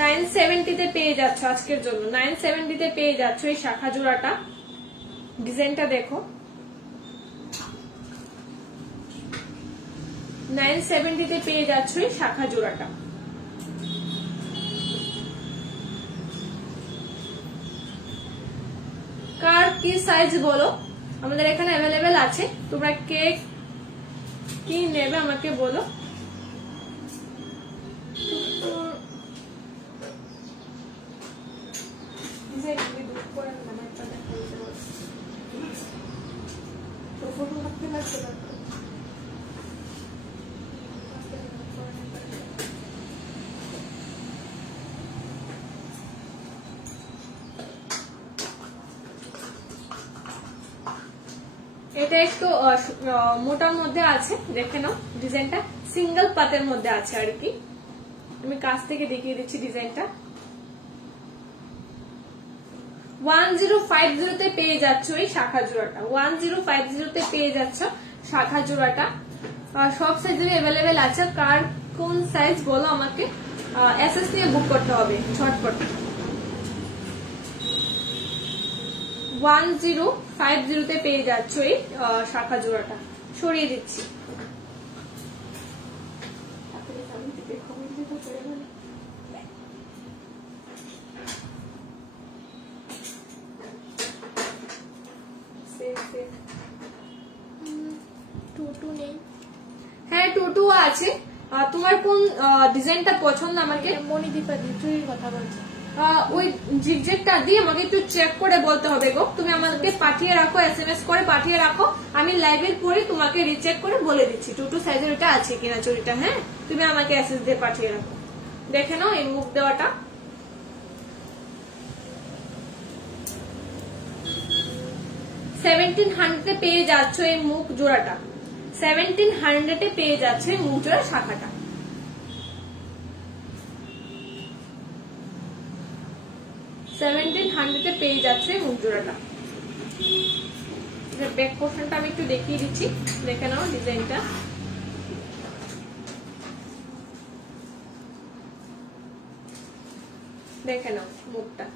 $970 পেয়ে যাচ্ছ আজকের জন্য। 970 পেয়ে যাচ্ছ এই শাখা জোড়াটা। ডিজাইনটা দেখো, 970 পেয়ে যাচ্ছ এই শাখা জোড়াটা। কার কি সাইজ বলো, আমাদের এখানে অ্যাভেলেবেল আছে। তোমরা কে কি নেবে আমাকে বলো। এটা একটু মোটার মধ্যে আছে, দেখে নাও। ডিজাইনটা সিঙ্গেল পাতের মধ্যে আছে আর কি। আমি কাছ থেকে দেখিয়ে দিচ্ছি ডিজাইনটা। 1050 পেয়ে যাচ্ছ এই শাখা জোড়াটা। 1050 পেয়ে যাচ্ছ শাখা জোড়াটা। সব সাইজের অ্যাভেলেবেল আছে। কার কোন সাইজ বলো আমাকে, এসএস নিয়ে বুক করতে হবে ঝটপট। 1050 পেয়ে যাচ্ছ এই শাখা জোড়াটা। সরিয়ে দিচ্ছি। টুটু নেই? হ্যাঁ, টুটু আছে। তোমার কোন ডিজাইনটা পছন্দ আমাকে? মণিদীপা দি চুরির কথা বলছি। ওই জিগজেগটা দিয়ে আমাকে একটু চেক করে বলতে হবে গো। তুমি আমাকে পাঠিয়ে রাখো, SMS করে পাঠিয়ে রাখো। আমি লাইভের পরে তোমাকে রিচেক করে বলে দিচ্ছি টুটু সাইজের ওটা আছে কিনা চুরিটা। হ্যাঁ, তুমি আমাকে এসএস দিয়ে পাঠিয়ে রাখো। দেখে নাও এই মুখ দেওয়াটা। $1700 পেয়ে যাচ্ছ এই মুখ জোড়াটা। 1700 পেয়ে যাচ্ছে মুখ জোড়া শাখাটা। $1700 পেয়ে যাচ্ছে মুখ জোড়াটা। ব্যাক পোর্শনটা আমি একটু দেখিয়ে দিচ্ছি, দেখে নাও ডিজাইনটা। দেখে নাও মুখটা।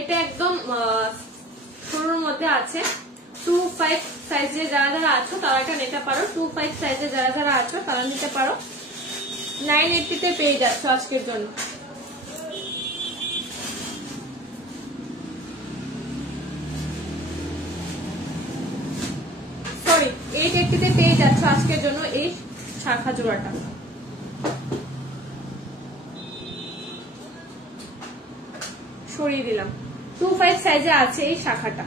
এটা একদম সরুর মধ্যে আছে। 2-5 সাইজে যারা যারা আছো তারা এটা নিতে পারো। 2-5 সাইজে যারা যারা আছো তারা নিতে পারো। 980 পেয়ে যাচ্ছ আজকের জন্য। সরি, 880 পেয়ে যাচ্ছ আজকের জন্য এই শাখা জোড়াটা। সরিয়ে দিলাম। 25 সাইজে আছে এই শাখাটা,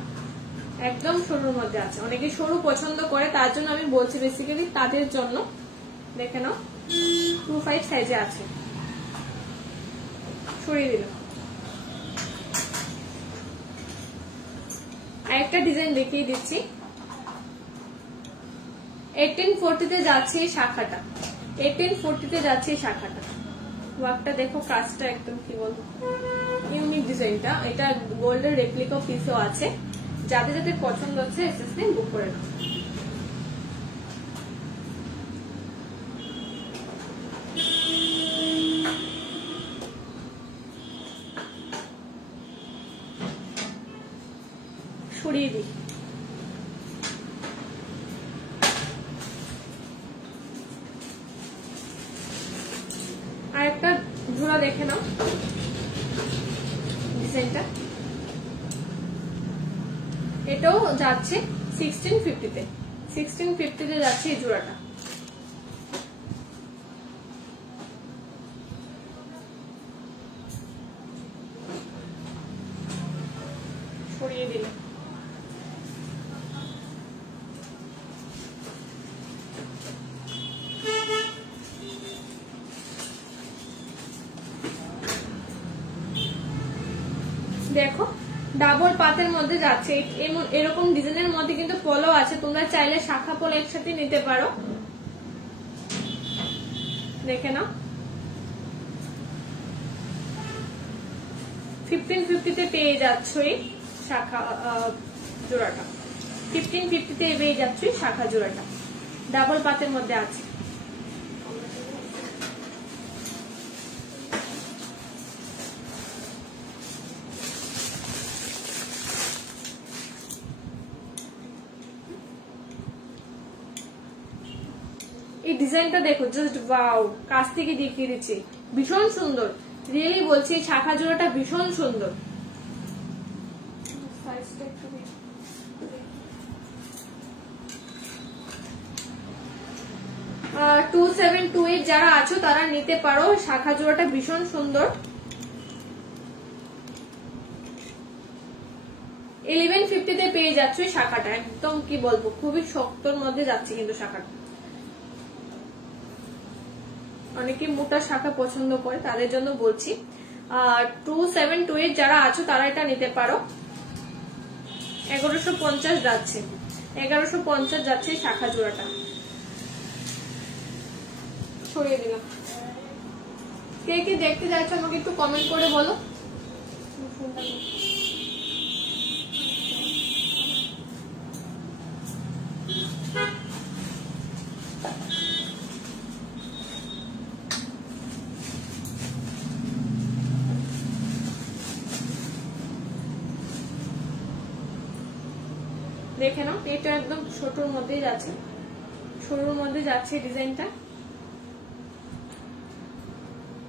একদম সরুর মধ্যে আছে। অনেকে সরু পছন্দ করে, তার জন্য আমি বলছি বেসিক্যালি তাদের জন্য। দেখে নাও 25 সাইজে আছে, সরিয়ে দিলাম। আরেকটা ডিজাইন দেখিয়ে দিচ্ছি। 1840 তে যাচ্ছে এই শাখাটা, 1840 তে যাচ্ছে এই শাখাটা। ওয়ার্কটা দেখো, কাজটা একদম কি বলবো ইউনিক ডিজাইনটা। এটা গোল্ডের রেপ্লিকা পিসও আছে। যাদের যাদের পছন্দ হচ্ছে এসএসএ বুক করে নাও। সরিয়ে দিই। আর একটা ঝোলা দেখে নাও ডিজাইনটা, এটাও যাচ্ছে 1650 তে, 1650 তে যাচ্ছে এই জোড়াটা। সরিয়ে দিলে দেখো ডাবল পাতের মধ্যে যাচ্ছে। এরকম ডিজাইনের মধ্যে কিন্তু পলো আছে, তোমরা চাইলে শাখা পলো একসাথে নিতে পারো। দেখে নাও 1550 তে পেয়ে যাচ্ছ এই শাখা জোড়াটা, 1550 তে পেয়ে যাচ্ছ এই শাখা জোড়াটা, ডাবল পাতের মধ্যে আছে। এই ডিজাইনটা দেখো, জাস্ট ওয়াও। কাছ থেকে দেখিয়ে দিচ্ছি, ভীষণ সুন্দর। রিয়েলি বলছি এই শাখা জোড়াটা ভীষণ সুন্দর। 2728 যারা আছো তারা নিতে পারো, শাখা জোড়াটা ভীষণ সুন্দর। 1150 তে পেয়ে যাচ্ছ এই শাখাটা, একদম কি বলবো খুবই শক্তর মধ্যে যাচ্ছে কিন্তু শাখাটা। অনেকে মোটা শাখা পছন্দ করে, তাদের জন্য বলছি। 2728 যারা আছো তারা এটা নিতে পারো। 1150 যাচ্ছে, 1150 যাচ্ছে শাখা জোড়াটা। সরিয়ে দিলাম। কে কে দেখতে যাচ্ছে আমাকে একটু কমেন্ট করে বলো। দেখে নাও, এটা একদম ছোটর মধ্যেই যাচ্ছে, সরুর মধ্যে যাচ্ছে ডিজাইনটা।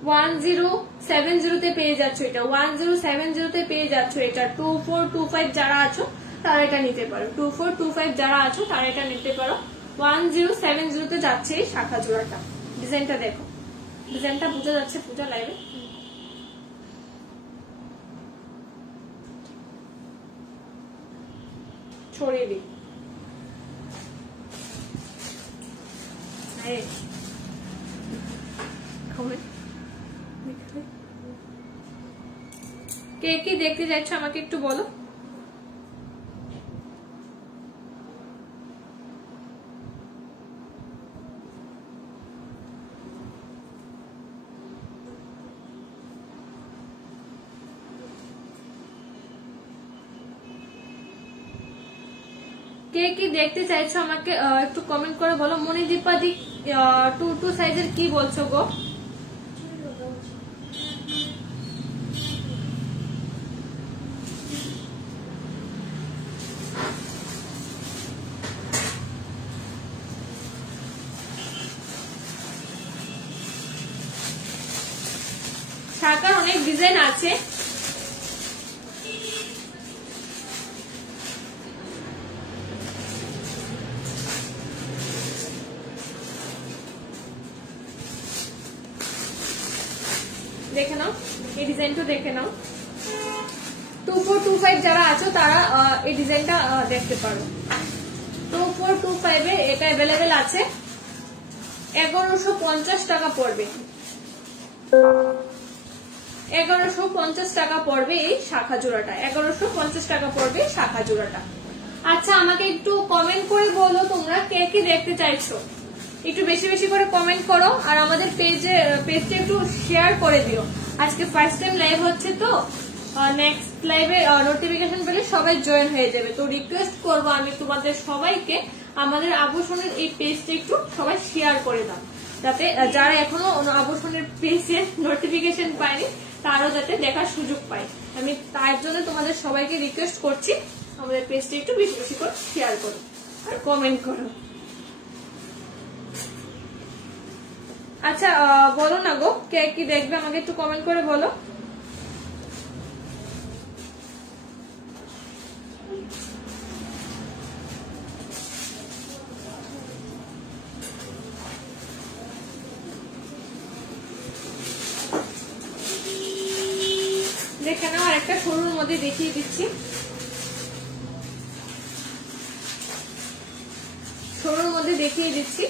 1070 তে পেয়ে যাচ্ছ এটা, 1070 তে পেয়ে যাচ্ছ এটা। 2425 যারা আছো তারা এটা নিতে পারো, 2425 যারা আছো তারা এটা নিতে পারো। 1070 তে যাচ্ছে এই শাখা জোড়াটা। ডিজাইনটা দেখো, ডিজাইনটা বোঝা যাচ্ছে পূজা লাইভে। ছড়িয়ে দিই। কে কি দেখতে যাচ্ছ আমাকে একটু বলো। কে কি দেখতে চাইছো আমাকে একটু কমেন্ট করে বলো। মনিদীপা দি 22 সাইজের কি বলছো গো? শাখার অনেক ডিজাইন আছে, দেখে নাও এই ডিজাইনটা, দেখে নাও 2425 যারা আছো তারা এই ডিজাইনটা দেখতে পারো। 2425 এ এটা अवेलेबल আছে, 1150 টাকা পড়বে। 1150 টাকা পড়বে এই শাখা জোড়াটা, 1150 টাকা পড়বে শাখা জোড়াটা। আচ্ছা আমাকে একটু কমেন্ট করে বলো তোমরা কে কি দেখতে চাইছো, একটু বেশি বেশি করে কমেন্ট করো, আর আমাদের পেজটা একটু শেয়ার করে দিও। আজকে ফার্স্ট টাইম লাইভ হচ্ছে তো, নেক্সট লাইভে নোটিফিকেশন পেলে সবাই জয়েন হয়ে যাবে। তো রিকোয়েস্ট করবো আমি তোমাদের সবাইকে আমাদের আভূষণের এই পেজটা একটু সবাই শেয়ার করে দাও, যাতে যারা এখনো আভূষণের পেজে নোটিফিকেশন পায়নি তারাও যাতে দেখার সুযোগ পায়। আমি তার জন্য তোমাদের সবাইকে রিকোয়েস্ট করছি আমাদের পেজটা একটু বেশি বেশি করে শেয়ার করো আর কমেন্ট করো। আচ্ছা বলো না গো, কে কি দেখবে আমাকে একটু কমেন্ট করে বলো। দেখে নাও আর একটা সরুর মধ্যে দেখিয়ে দিচ্ছি, সরুর মধ্যে দেখিয়ে দিচ্ছি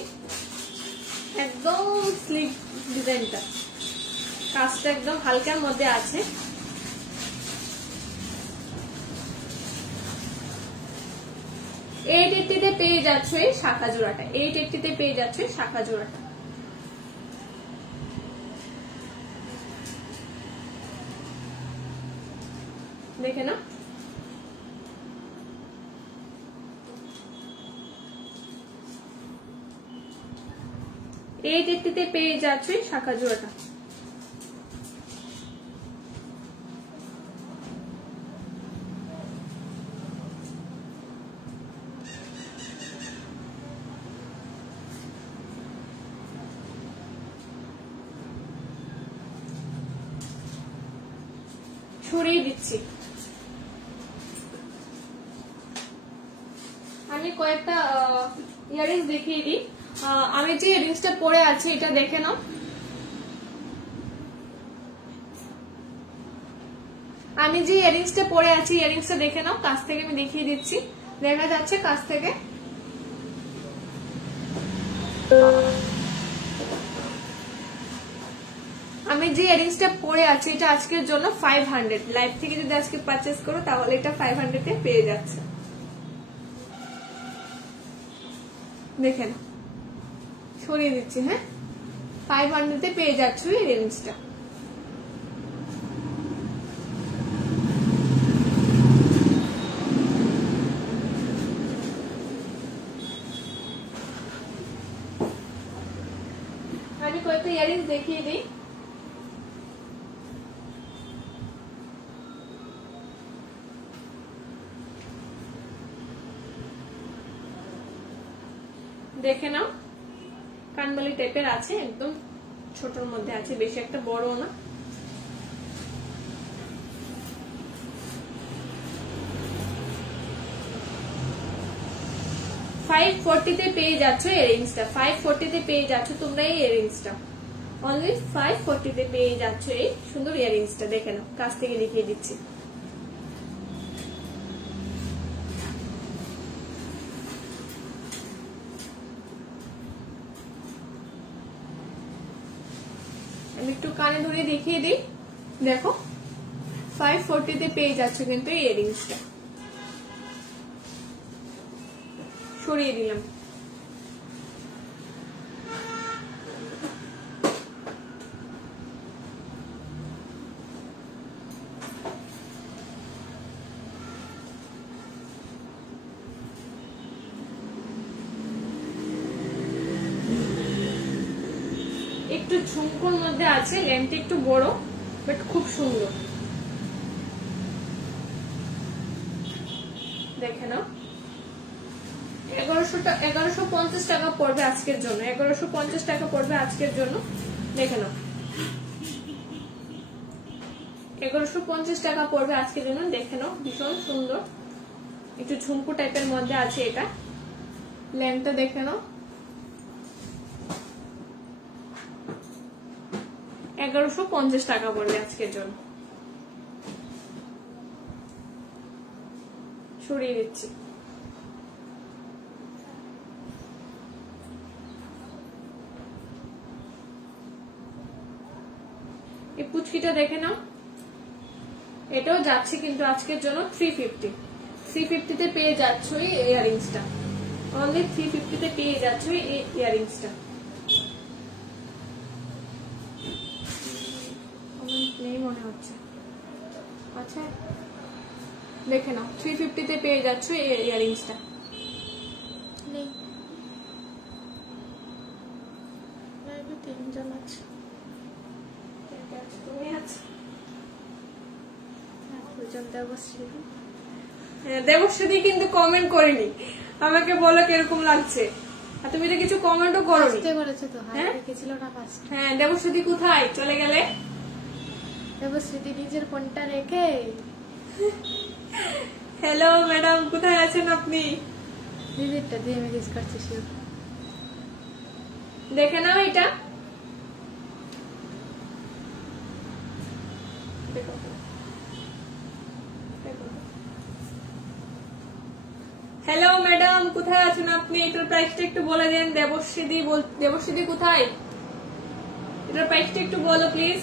একদম স্লিক ডিজাইনটা, কাজটা একদম হালকার মধ্যে আছে। 880 তে পেয়ে যাচ্ছে শাখা জোড়াটা, 880 তে পেয়ে যাচ্ছে শাখা জোড়াটা। দেখে না এই টেকটিতে পেয়ে যাচ্ছে শাখা জোড়াটা। ছড়িয়ে দিচ্ছি আমি কয়েকটা ইয়ারিংস দেখিয়ে দিই। আমি যে ইয়ারিংসটা পরে আছি এটা দেখে নাও, আমি যে ইয়ারিংসটা পরে আছি ইয়ারিংসটা দেখে নাও, কাছ থেকে আমি দেখিয়ে দিচ্ছি, দেখা যাচ্ছে কাছ থেকে। আমি যে ইয়ারিংসটা পরে আছি এটা আজকের জন্য 500, লাইভ থেকে যদি আজকে পারচেজ করো তাহলে এটা 500 এ পেয়ে যাচ্ছে। দেখেন সরিয়ে দিচ্ছি, হ্যাঁ 500 এ পেয়ে যাচ্ছ এই ইয়ারিংসটা। আমি কয়েকটা ইয়ারিংস দেখিয়ে দিই। দেখে নাও কানবালি টাইপের আছে, একদম ছোটর মধ্যে আছে, বেশি একটা বড় না। $540 তে পেয়ে যাচ্ছ ইয়ারিংসটা, 540 তে পেয়ে যাচ্ছ তোমরা এই ইয়ারিংসটা, অনলি 540 তে পেয়ে যাচ্ছ এই সুন্দর ইয়ারিংসটা। দেখে নাও কাছ থেকে দেখিয়ে দিচ্ছি। আমি একটু কানে ধরে দেখিয়ে দিই, দেখো 540 তে পেয়ে যাচ্ছ কিন্তু এই ইয়ারিংসটা। সরিয়ে দিলাম। একটু ঝুমকোর মধ্যে আছে, লেন্থ একটু বড় বাট খুব সুন্দর। দেখে নাও 1150 টাকা পড়বে আজকের জন্য, 1150 টাকা পড়বে আজকের জন্য। দেখে নাও 1150 টাকা পড়বে আজকের জন্য। দেখে নাও ভীষণ সুন্দর, একটু ঝুমকো টাইপের মধ্যে আছে এটা, লেন্থটা দেখে নাও। 1150 টাকা পড়বে আজকের জন্য। সরিয়ে দিচ্ছি। এই পুচকিটা দেখে নাও, এটাও যাচ্ছে কিন্তু আজকের জন্য 350। 350 পেয়ে যাচ্ছ এই ইয়ারিংসটা, অনলি 350 পেয়ে যাচ্ছ এই ইয়ারিংসটা। নেই মনে হচ্ছে, আচ্ছা দেখে নাও 350 পেয়ে যাচ্ছ এই ইয়ারিংসটা। নেই, তিনজন আছে। তুমি আছো, দেবশ্রী কিন্তু কমেন্ট করেনি, আমাকে বলো কিরকম লাগছে। আর তুমি তো কিছু কমেন্টও করোনি। হ্যাঁ, দেবশ্রী কোথায় চলে গেলে? দেবশ্রী নিজের ফোনটা রেখে। হ্যালো ম্যাডাম, কোথায় আছেন আপনি? দিদিরটা দিয়ে মেসেজ করছিস, দেখে নাও এটা। হ্যালো ম্যাডাম, কোথায় আছেন আপনি? এটার প্রাইসটা একটু বলে দেন। দেবশ্রী কোথায়? এটার প্রাইসটা একটু বলো প্লিজ।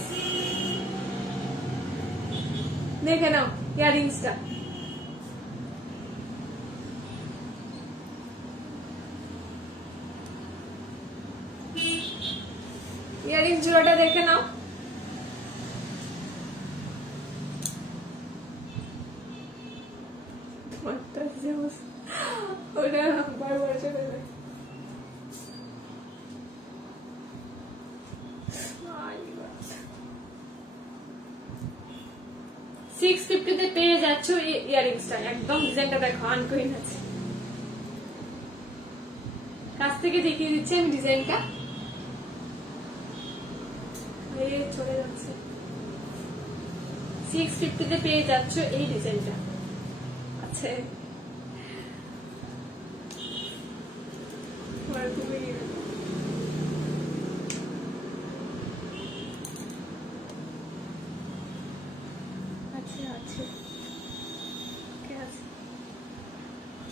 দেখে নাও ইয়ারিংসটা। ইয়ারিংস জোড়াটা দেখে নাও। ওটা বারবার চলে যায়। 650 পেয়ে যাচ্ছ এই ইয়ারিংসটা। একদম ডিজাইনটা দেখো, আনকোইন আছে। কাছ থেকে দেখিয়ে দিচ্ছি আমি ডিজাইনটা। চলে যাচ্ছে। 650 পেয়ে যাচ্ছ এই ডিজাইনটা। আচ্ছা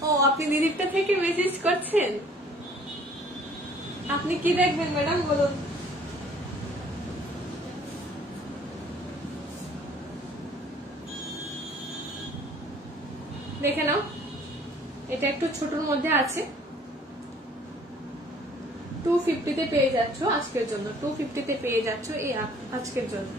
ও, আপনি দিদিরটা থেকে মেসেজ করছেন। আপনি কি দেখবেন ম্যাডাম বলুন? দেখে নাও, এটা একটু ছোটর মধ্যে আছে। 250 পেয়ে যাচ্ছ আজকের জন্য। 250 পেয়ে যাচ্ছ এই আজকের জন্য।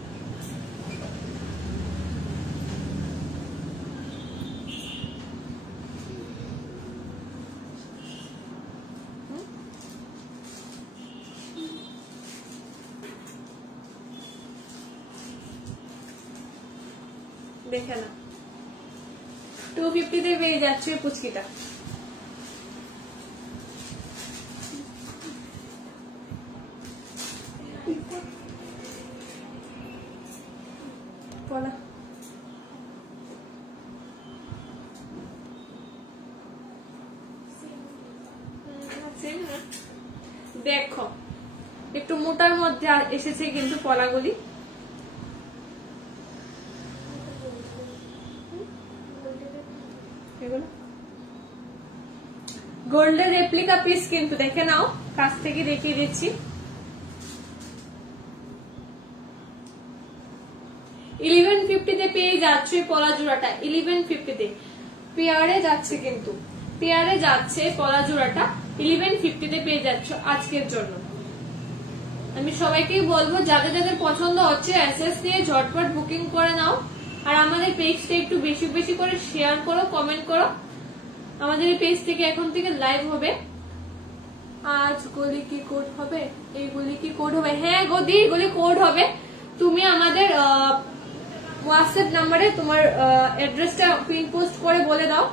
দেখে না, 250 পেয়ে যাচ্ছে পুচকিটা। দেখো একটু মোটার মধ্যে এসেছে কিন্তু পলাগুলি। গোল্ডের রেপ্লিকা পিস কিন্তু, দেখে নাও, কাছ থেকে দেখিয়ে দিচ্ছি। 1150 পেয়ে যাচ্ছে পলা জোড়াটা। 1150 পেয়ারে যাচ্ছে, কিন্তু পেয়ারে যাচ্ছে পলা জোড়াটা। 1150 পেয়ে যাচ্ছ আজকের জন্য। আমি সবাইকেই বলবো যাদের যাদের পছন্দ হচ্ছে এসএস দিয়ে ঝটপট বুকিং করে নাও। আর আমাদের পেজটা একটু বেশি বেশি করে শেয়ার করো, কমেন্ট করো। আমাদের এই পেজ থেকে এখন থেকে লাইভ হবে। আজ গলি কি কোড হবে? এইগুলি কি কোড হবে? হ্যাঁ গদি, এগুলি কোড হবে। তুমি আমাদের হোয়াটসঅ্যাপ নাম্বারে তোমার অ্যাড্রেসটা পিন পোস্ট করে বলে দাও,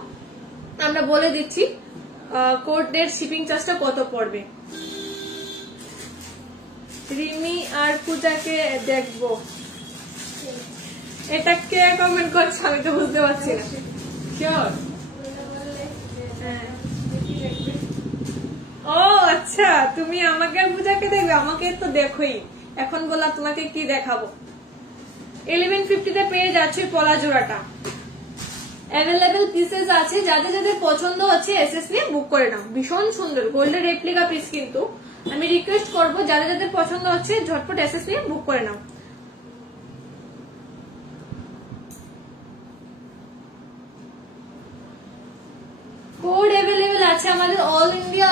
আমরা বলে দিচ্ছি কোডের শিপিং চার্জটা কত পড়বে। রিমি আর পূজাকে দেখবো, এটা কে কমেন্ট করছে আমি তো বুঝতে পারছি না। শিওর? ও আচ্ছা, তুমি আমাকে আর পূজাকে দেখবে? আমাকে তো দেখোই, এখন বলা তোমাকে কি দেখাবো। 1150 পেয়ে যাচ্ছে পলা জোড়াটা। অ্যাভেলেবেল পিসেস আছে, যাদের যাদের পছন্দ হচ্ছে এসএস নিয়ে বুক করে নাও। ভীষণ সুন্দর গোল্ডের রেপ্লিকা পিস, কিন্তু আমি রিকোয়েস্ট করবো যাদের যাদের পছন্দ হচ্ছে ঝটপট এসএস নিয়ে বুক করে নাও। কোড অ্যাভেলেবেল আছে আমাদের, অল ইন্ডিয়া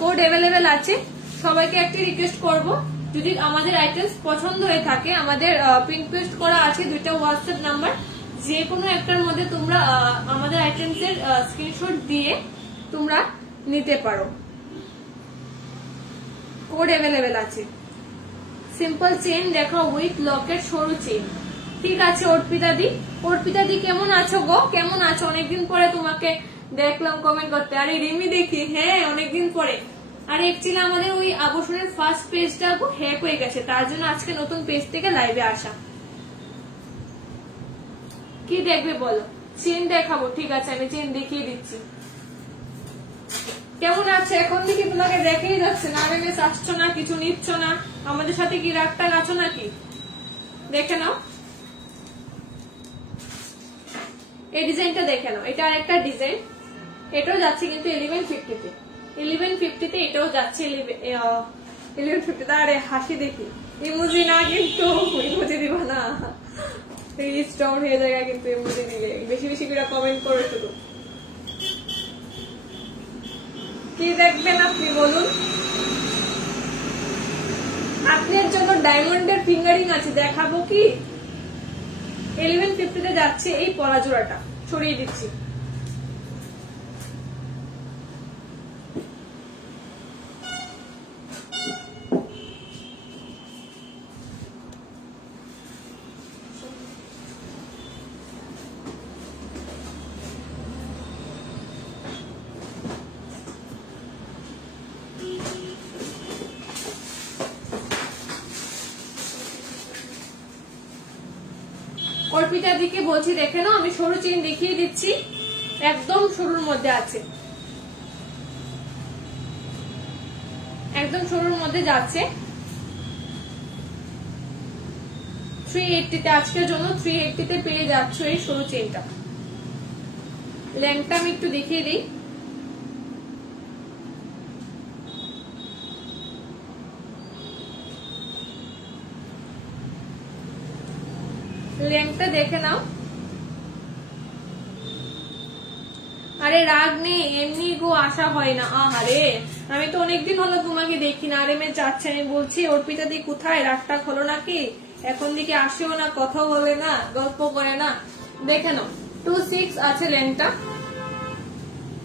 কোড অ্যাভেলেবেল আছে। সবাইকে একটা রিকোয়েস্ট করব, যদি আমাদের আইটেমস পছন্দ হয়ে থাকে, আমাদের পিন পেস্ট করা আছে 2টা হোয়াটসঅ্যাপ নাম্বার, যে কোনো একটার মধ্যে তোমরা আমাদের আইটেমস এর স্ক্রিনশট দিয়ে তোমরা নিতে পারো। কোড অ্যাভেলেবেল আছে। সিম্পল চেইন দেখো উইথ লকেট, সরু চেইন। ঠিক আছে অর্পিতা দি কেমন আছো গো, কেমন আছো? অনেকদিন পরে তোমাকে দেখলাম কমেন্ট করতে। আরে রিমি দেখি, হ্যাঁ অনেকদিন পরে। আর একচুয়ালি আমাদের ওই আবর্ষণের ফার্স্ট পেজটা হ্যাক হয়ে গেছে, তার জন্য আজকে নতুন পেজ থেকে লাইভে আসা। কি দেখবে বলো? চেন দেখাবো, ঠিক আছে আমি চেন দেখিয়ে দিচ্ছি। কেমন আছে এখন দেখি, তোমাকে দেখেই যাচ্ছে না, আরে আসছো না, কিছু নিচ্ছ না, আমাদের সাথে কি রাগটা আছো নাকি? দেখে নাও এই ডিজাইনটা, দেখে নাও, এটা আরেকটা ডিজাইন। এটাও যাচ্ছে কিন্তু 1150-তে, 1150-তে এটাও যাচ্ছে 1150-তে। আরে হাসি দেখি, ইমোজি না কিন্তু, ইমোজি দিবা না, রিচ ডাউন হয়ে যায় কিন্তু ইমোজি দিলে। বেশি বেশি করে কমেন্ট করো শুধু। কি দেখবেন আপনি বলুন? আপনার জন্য ডায়মন্ডের ফিঙ্গারিং আছে, দেখাবো কি? 1150-তে যাচ্ছে এই পলা জোড়াটা, ছড়িয়ে দিচ্ছি। অর্পিতা দিকে বলছি দেখে নাও, আমি সরু চেইন দেখিয়ে দিচ্ছি, একদম সরুর মধ্যে আছে, একদম সরুর মধ্যে যাচ্ছে। 380-তে আজকের জন্য 380-তে পেয়ে যাচ্ছ এই সরু চেইনটা। লেংথটা আমি একটু দেখিয়ে দিই। লেংথটা দেখে নাও। আরে রাগ নেই, এমনি গো আসা হয় না। আহারে আমি তো অনেকদিন হলো তোমাকে দেখি না। আরে মেয়ে যাচ্ছে, আমি বলছি অর্পিতা দি কোথায়, রাগটা হলো নাকি? এখন দিকে আসেও না, কথা বলে না, গল্প করে না। দেখে নাও 26 আছে লেংথটা,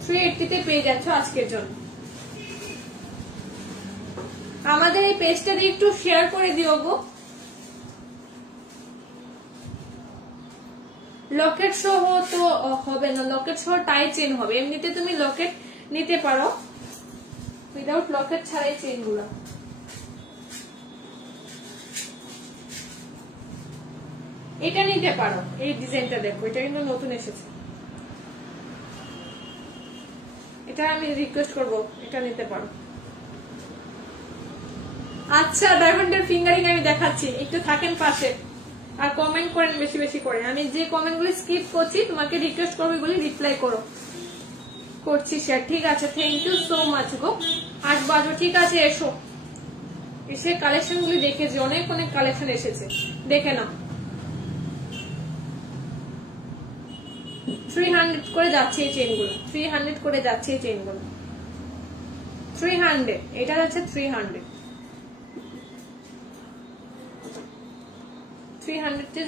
380-তে পেয়ে যাচ্ছ আজকের জন্য। আমাদের এই পেজটা দিয়ে একটু শেয়ার করে দিও গো। লকেট সহ তো হবে না, লকেট সহ টাই চেন হবে। এমনিতে তুমি লকেট নিতে পারো, উইদাউট লকেট ছাড়াই চেন গুলা। এটা নিতে পারো, এই ডিজাইনটা দেখো, এটা কিন্তু নতুন এসেছে, এটা আমি রিকোয়েস্ট করবো, এটা নিতে পারো। আচ্ছা ডায়মন্ডের ফিঙ্গারিং আমি দেখাচ্ছি, একটু থাকেন পাশে আর কমেন্ট করেন বেশি বেশি করে। আমি যে কমেন্ট গুলি স্কিপ করছি তোমাকে রিকোয়েস্ট করবো এগুলি রিপ্লাই করছি শেয়ার। ঠিক আছে, থ্যাংক ইউ সো মাচ গো। 8 বাজো, ঠিক আছে এসো, এসে কালেকশন গুলি দেখেছি, অনেক অনেক কালেকশন এসেছে, দেখে নাও। 300 করে যাচ্ছে এই চেনগুলো, 300 করে যাচ্ছে এই চেনগুলো, 300, এটা যাচ্ছে 300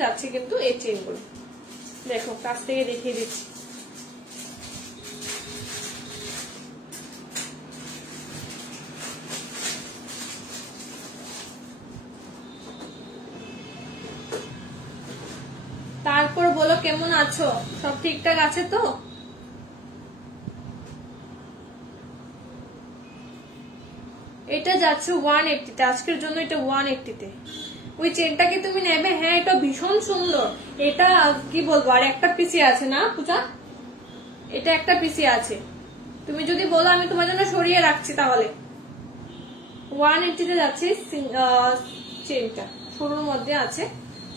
যাচ্ছে কিন্তু এই চেনগুলো। দেখো কাছ থেকে দেখিয়ে দিচ্ছি। তারপর বলো কেমন আছো, সব ঠিকঠাক আছে তো? এটা যাচ্ছে 180-তে আজকের জন্য, এটা 180-তে। ওই চেনটাকে তুমি নেবে? হ্যাঁ এটা ভীষণ সুন্দর। এটা কি বলবো, আর একটা পিসি আছে না পূজা, এটা একটা পিসি আছে, তুমি যদি বলো আমি তোমার জন্য সরিয়ে রাখছি। তাহলে 180-তে যাচ্ছে চেনটা, সরুর মধ্যে আছে,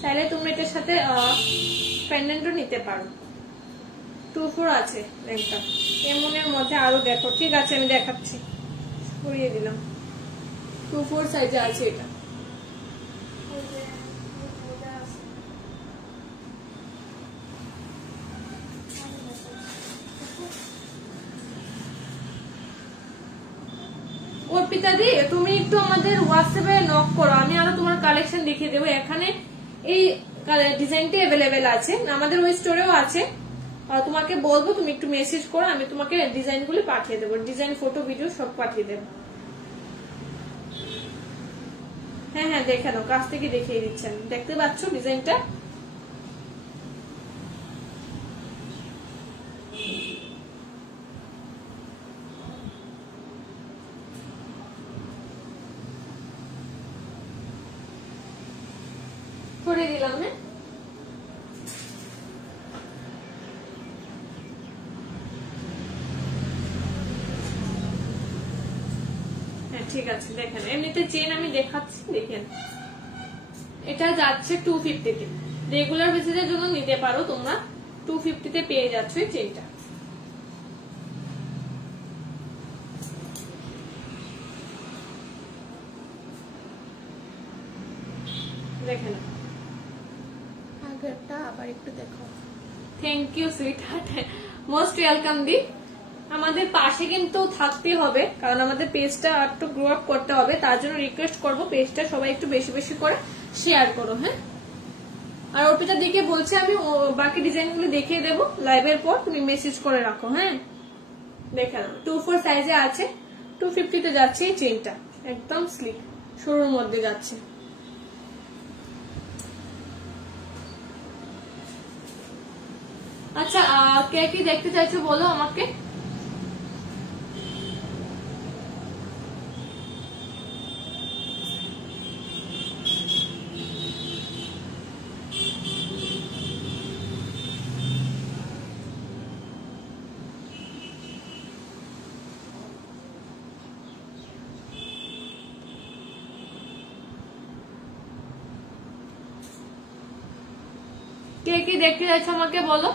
চাইলে তুমি এটার সাথে পেন্ডেন্টও নিতে পারো। 2-4 আছে লেন্থটা। এমনের মধ্যে আরো দেখো, ঠিক আছে আমি দেখাচ্ছি, সরিয়ে দিলাম। 2-4 সাইজে আছে এটা। অর্পিতা দি, তুমি একটু আমাদের হোয়াটসঅ্যাপে নক করো, আমি আরো তোমার কালেকশন দেখিয়ে দেবো। এখানে এই ডিজাইনটি অ্যাভেলেবেল আছে, আমাদের ওই স্টোরেও আছে। তোমাকে বলবো, তুমি একটু মেসেজ করো, আমি তোমাকে ডিজাইনগুলো পাঠিয়ে দেবো, ডিজাইন, ফটো, ভিডিও সব পাঠিয়ে দেবো। হ্যাঁ হ্যাঁ, দেখে নাও, কাছ থেকে দেখিয়ে দিচ্ছেন, দেখতে পাচ্ছ ডিজাইনটা? করে দিলাম। হ্যাঁ, ঠিক আছে, দেখেন এমনিতে চেন আমি দেখাচ্ছি, দেখেন এটা যাচ্ছে 250 তে। রেগুলার বেসিসের জন্য নিতে পারো তোমরা, 250 তে পেয়ে যাচ্ছ এই চেনটা। দেখেন আগেরটা আবার একটু দেখো। Thank you sweetheart, most welcome দি। আমাদের পাশে কিন্তু থাকতে হবে, কারণ আমাদের পেজটা একটু গ্রো আপ করতে হবে, তার জন্য রিকোয়েস্ট করবো পেজটা সবাই একটু বেশি বেশি করে শেয়ার করো। হ্যাঁ, আর অর্পিতা দিকে বলছে আমি বাকি ডিজাইনগুলো দেখিয়ে দেবো লাইভের পর, তুমি মেসেজ করে রাখো। হ্যাঁ, দেখে নাও 2-4 সাইজে আছে, 250 তে যাচ্ছে এই চেনটা, একদম স্লিক সরুর মধ্যে যাচ্ছে। আচ্ছা, কে কি দেখতে চাইছো বলো আমাকে। কে কি দেখতে চাইছো আমাকে বলো।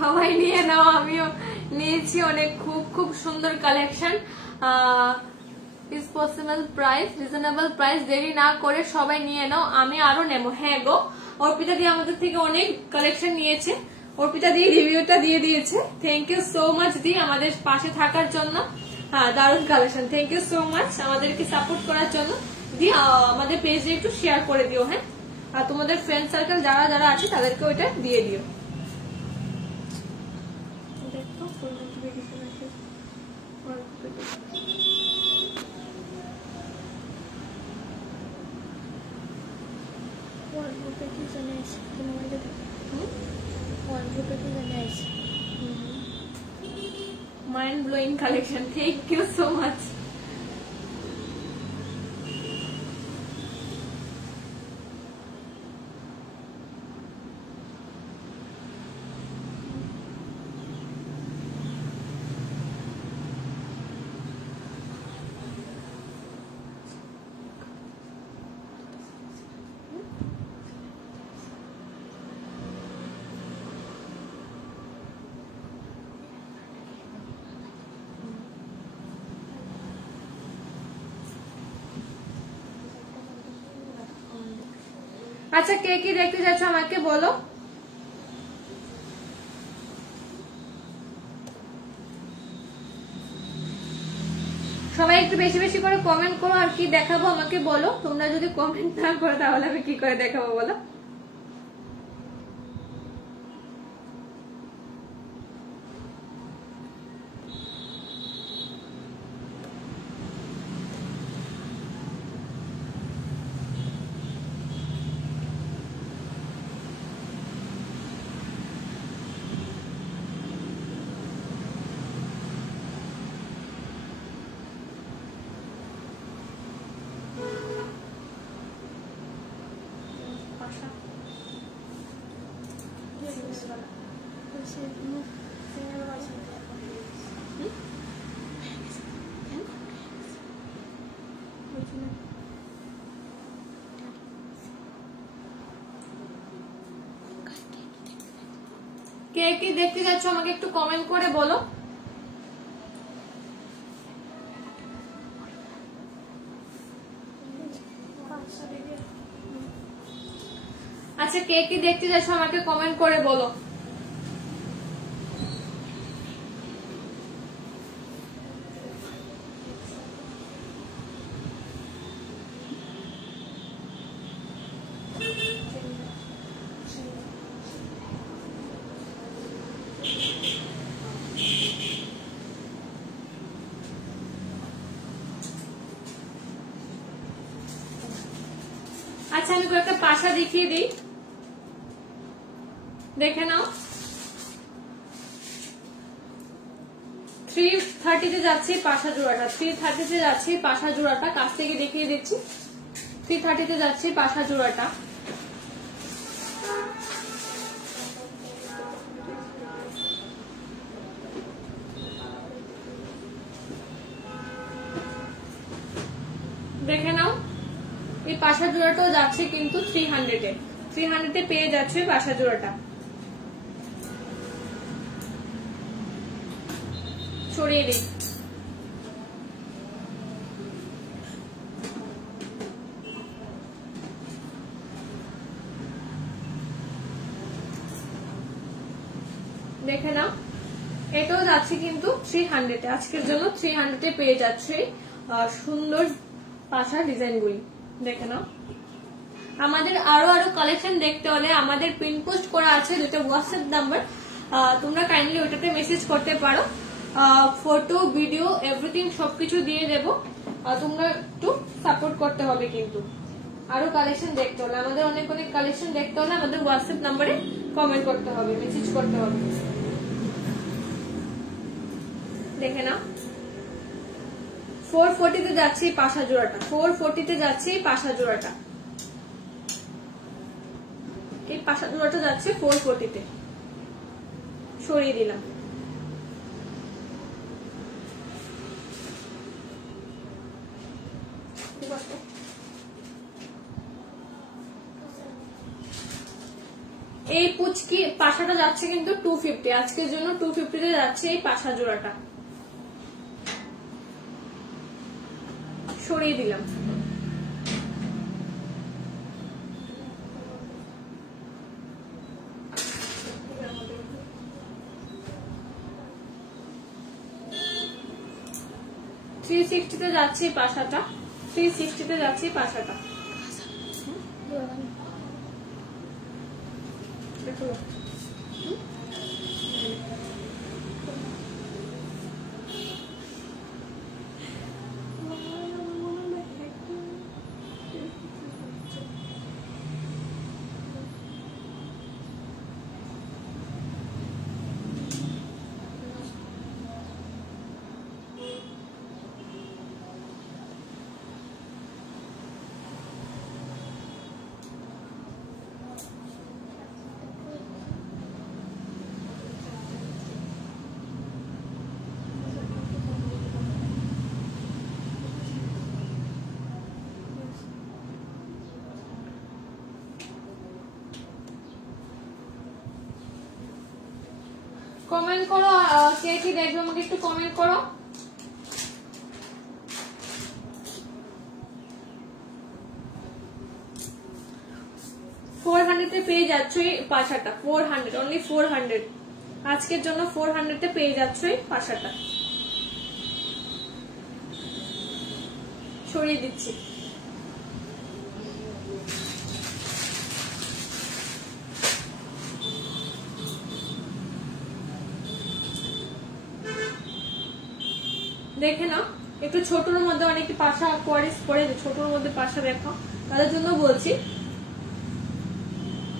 সবাই নিয়ে নাও, আমিও নিয়েছি অনেক, খুব খুব সুন্দর collection. Is possible price, reasonable price, দেরি না করে সবাই নিয়ে নাও, আমি আরো নেবো। হ্যাঁ গো, অর্পিতা দিয়ে আমাদের থেকে অনেক কালেকশন নিয়েছে, অর্পিতা দিয়ে রিভিউটা দিয়ে দিয়েছে। থ্যাংক ইউ সো মাচ দি আমাদের পাশে থাকার জন্য। হ্যাঁ, দারুণ collection, thank you so much আমাদেরকে সাপোর্ট করার জন্য। দি আমাদের পেজে একটু শেয়ার করে দিও। হ্যাঁ, আর তোমাদের ফ্রেন্ড সার্কেল যারা যারা আছে তাদেরকে ওইটা দিয়ে দিও। Mind blowing collection. Thank you so much. আচ্ছা, কে কি দেখতে যাচ্ছ আমাকে বলো। সবাই একটু বেশি বেশি করে কমেন্ট করো, আর কি দেখাবো আমাকে বলো। তোমরা যদি কমেন্ট না করো তাহলে আমি কি করে দেখাবো বলো। কে কি দেখতে যাচ্ছ আমাকে একটু কমেন্ট করে বলো। আচ্ছা কে কি দেখতে যাচ্ছ আমাকে কমেন্ট করে বলো। আচ্ছা আমি কয়েকটা পাশা দেখিয়ে দিই, দেখে নাও। 330 তে যাচ্ছি পাশা জোড়াটা, 330 তে যাচ্ছি পাশা জোড়াটা, কাছ থেকে দেখিয়ে দিচ্ছি। 330 তে যাচ্ছি পাশা জোড়াটা। দেখে নাও এই পাশা জোড়াটাও যাচ্ছে কিন্তু 300 এ, 300 এ পেয়ে যাচ্ছে পাশা জোড়াটা। সরিয়ে দিই। দেখে নাও এটাও যাচ্ছে কিন্তু 300 এ, আজকের জন্য 300 এ পেয়ে যাচ্ছে সুন্দর পাশা ডিজাইনগুলি। দেখে নাও আমাদের আরো কালেকশন দেখতে হলে আমাদের পিন পোস্ট করা আছে দুটো হোয়াটসঅ্যাপ নাম্বার, তোমরা কাইন্ডলি ওটাতে মেসেজ করতে পারো। ফটো ভিডিও এভরিথিং সবকিছু দিয়ে দেবো, তোমরা একটু সাপোর্ট করতে হবে। কিন্তু আরো কালেকশন দেখতে হলে, আমাদের অনেক কালেকশন দেখতে হলে আমাদের হোয়াটসঅ্যাপ নাম্বারে কমেন্ট করতে হবে, মেসেজ করতে হবে। দেখে নাও 440 তে যাচ্ছে পাশা জোড়াটা, 440 তে যাচ্ছে পাশা জোড়াটা। এই পাশা জোড়াটা যাচ্ছে 440 তে। সরিয়ে দিলাম। এই পুচকি পাশাটা যাচ্ছে কিন্তু 250, আজকের জন্য 250 তে যাচ্ছে এই পাশা জোড়াটা। সরিয়ে দিলাম। তে যাচ্ছে পাশাটা, 360 তে যাচ্ছে পাশাটা। দেখো কমেন্ট করো, কে কি দেখবে আমাকে একটু কমেন্ট করো। তে পেয়ে যাচ্ছ এই পাশাটা 400, অনলি 400, আজকের জন্য 400 তে পেয়ে যাচ্ছ এই পাশাটা। সরিয়ে দিচ্ছি। দেখে নাও একটু ছোটর মধ্যে অনেকে পাশা কোয়ারিস করে, ছোটর মধ্যে পাশা দেখো, তাদের জন্য বলছি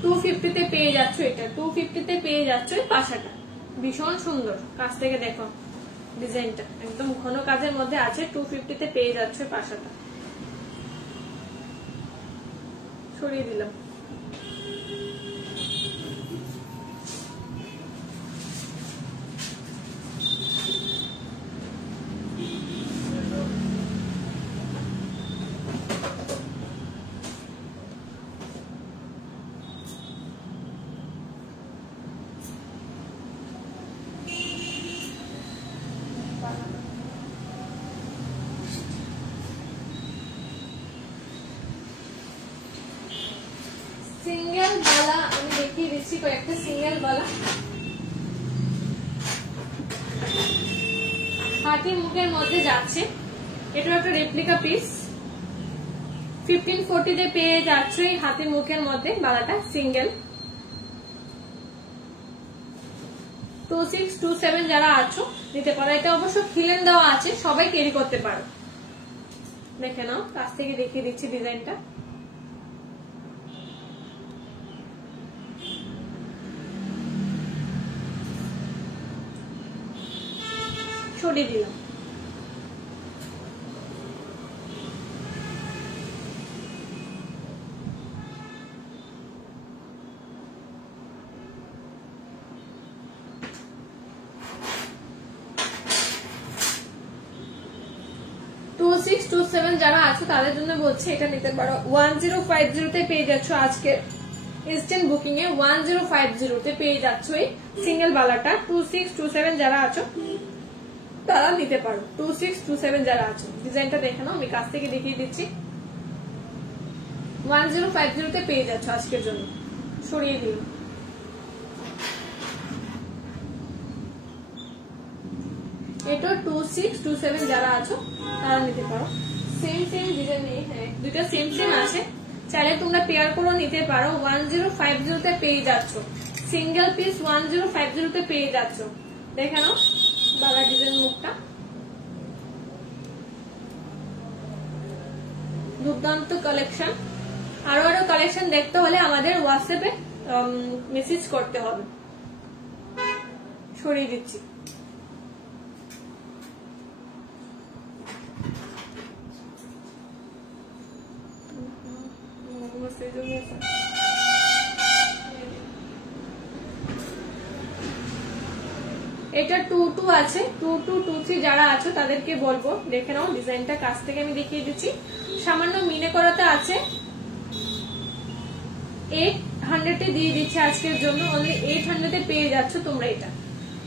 250 তে পেয়ে যাচ্ছ এটা, 250 তে পেয়ে যাচ্ছ পাশাটা। ভীষণ সুন্দর, কাছ থেকে দেখো ডিজাইনটা একদম ঘন কাজের মধ্যে আছে। 250 তে পেয়ে যাচ্ছ পাশাটা। সরিয়ে দিলাম। বানানো। সিঙ্গেল বালা আমি দেখিয়ে দিচ্ছি কয়েকটা সিঙ্গেল বালা। হাতি মুখের মধ্যে যাচ্ছে, এটা একটা রেপ্লিকা পিস। 1540 তে পেয়ে যাচ্ছে এই হাতি মুখের মধ্যে বালাটা সিঙ্গেল। 2627 যারা আছো নিতে পারো। এটা অবশ্য খিলেন দেওয়া আছে, সবাই ক্যারি করতে পারো। দেখে নাও, কাছ থেকে দেখিয়ে দিচ্ছি ডিজাইনটা। সরিয়ে দিলাম। যারা আছো তাদের জন্য বলছি এটা নিতে পারো। 1050 তে পেয়ে যাচ্ছ আজকে ইনস্ট্যান্ট বুকিং এ। 1050 তে পেয়ে যাচ্ছ এই সিঙ্গেল বালাটা। 2627 যারা আছো তারা নিতে পারো। 2627 যারা আছো ডিজাইনটা দেখে নাও, আমি কাছ থেকে দেখিয়ে দিচ্ছি। 1050 তে পেয়ে যাচ্ছ আজকের জন্য। সরিয়ে দিই। এটা 2627 যারা আছো তারা নিতে পারো। সেম ডিজাইন নেই, হ্যাঁ দুইটা সেম আছে, চাইলে তোমরা পেয়ার করে নিতে পারো। 1050 তে পেয়ে যাচ্ছ সিঙ্গেল পিস। 1050 তে পেয়ে যাচ্ছ। দেখে নাও বালা ডিজাইন মুখটা, দুর্দান্ত কালেকশন। আরো কালেকশন দেখতে হলে আমাদের হোয়াটসঅ্যাপে মেসেজ করতে হবে। সরিয়ে দিচ্ছি। এটা 22 আছে। 2223 যারা আছো তাদেরকে বলবো দেখে নাও ডিজাইনটা, কাছ থেকে আমি দেখিয়ে দিচ্ছি। সামান্য মিনে করাতে আছে। 800 এ দিয়ে দিচ্ছে আজকের জন্য। অনলি 800 এ পেয়ে যাচ্ছ তোমরা এটা।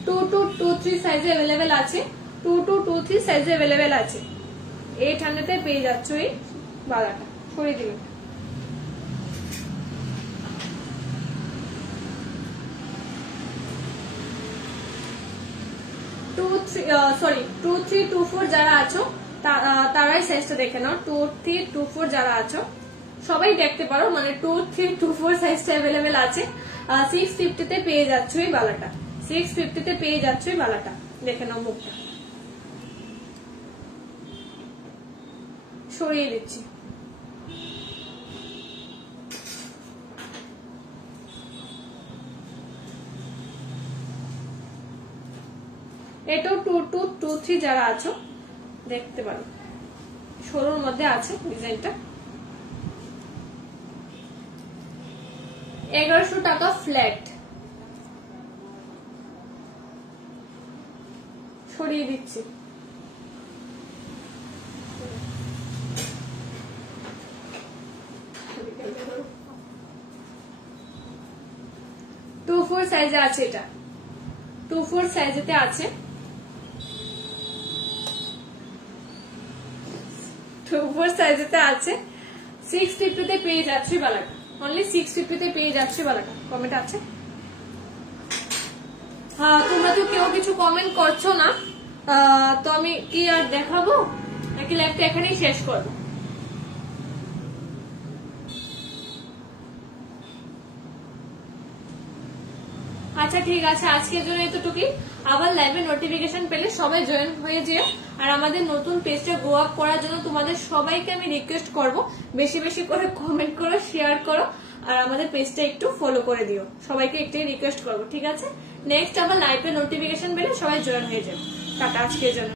2223 সাইজে अवेलेबल আছে। 2223 সাইজে अवेलेबल আছে। 800 এ পেয়ে যাচ্ছ এই বালাটা। সরিয়ে দিলাম। সরি 2324 যারা আছো তারাই সাইজটা দেখে নাও। 2324 যারা আছো সবাই দেখতে পারো, মানে 2324 সাইজটা अवेलेबल আছে। 650 তে পেয়ে যাচ্ছ এই বালাটা। 650 তে পেয়ে যাচ্ছ এই বালাটা। দেখে নাও মুখটা। সরিয়ে দিচ্ছি। এটাও 2223 যারা আছো দেখতে পারো। 16 মধ্যে আছে ডিজাইনটা। 1100 টাকা ফ্ল্যাট। সরিয়ে দিচ্ছি। টু 4 সাইজে আছে এটা। 24 সাইজেতে আছে। 24 সাইজেতে আছে। 650 তে পেয়ে যাচ্ছে বালাটা। অনলি 650 তে পেয়ে যাচ্ছে বালাটা। কমেন্ট আছে? হ্যাঁ, তোমরা তো কেউ কিছু কমেন্ট করছো না, তো আমি কি আর দেখাবো নাকি লাইভটা এখানেই শেষ করবো? আচ্ছা ঠিক আছে, আজকের জন্য এতটুকুই। আবার লাইভে নোটিফিকেশন পেলে সবাই জয়েন হয়ে যেও। আর আমাদের নতুন পেজটা গ্রো আপ করার জন্য তোমাদের সবাইকে আমি রিকোয়েস্ট করব, বেশি বেশি করে কমেন্ট করো, শেয়ার করো, আর আমাদের পেজটা একটু ফলো করে দিও। সবাইকে একটাই রিকোয়েস্ট করবো, ঠিক আছে? নেক্সট আবার লাইভে নোটিফিকেশন পেলে সবাই জয়েন হয়ে যাও। টাটা আজকের জন্য।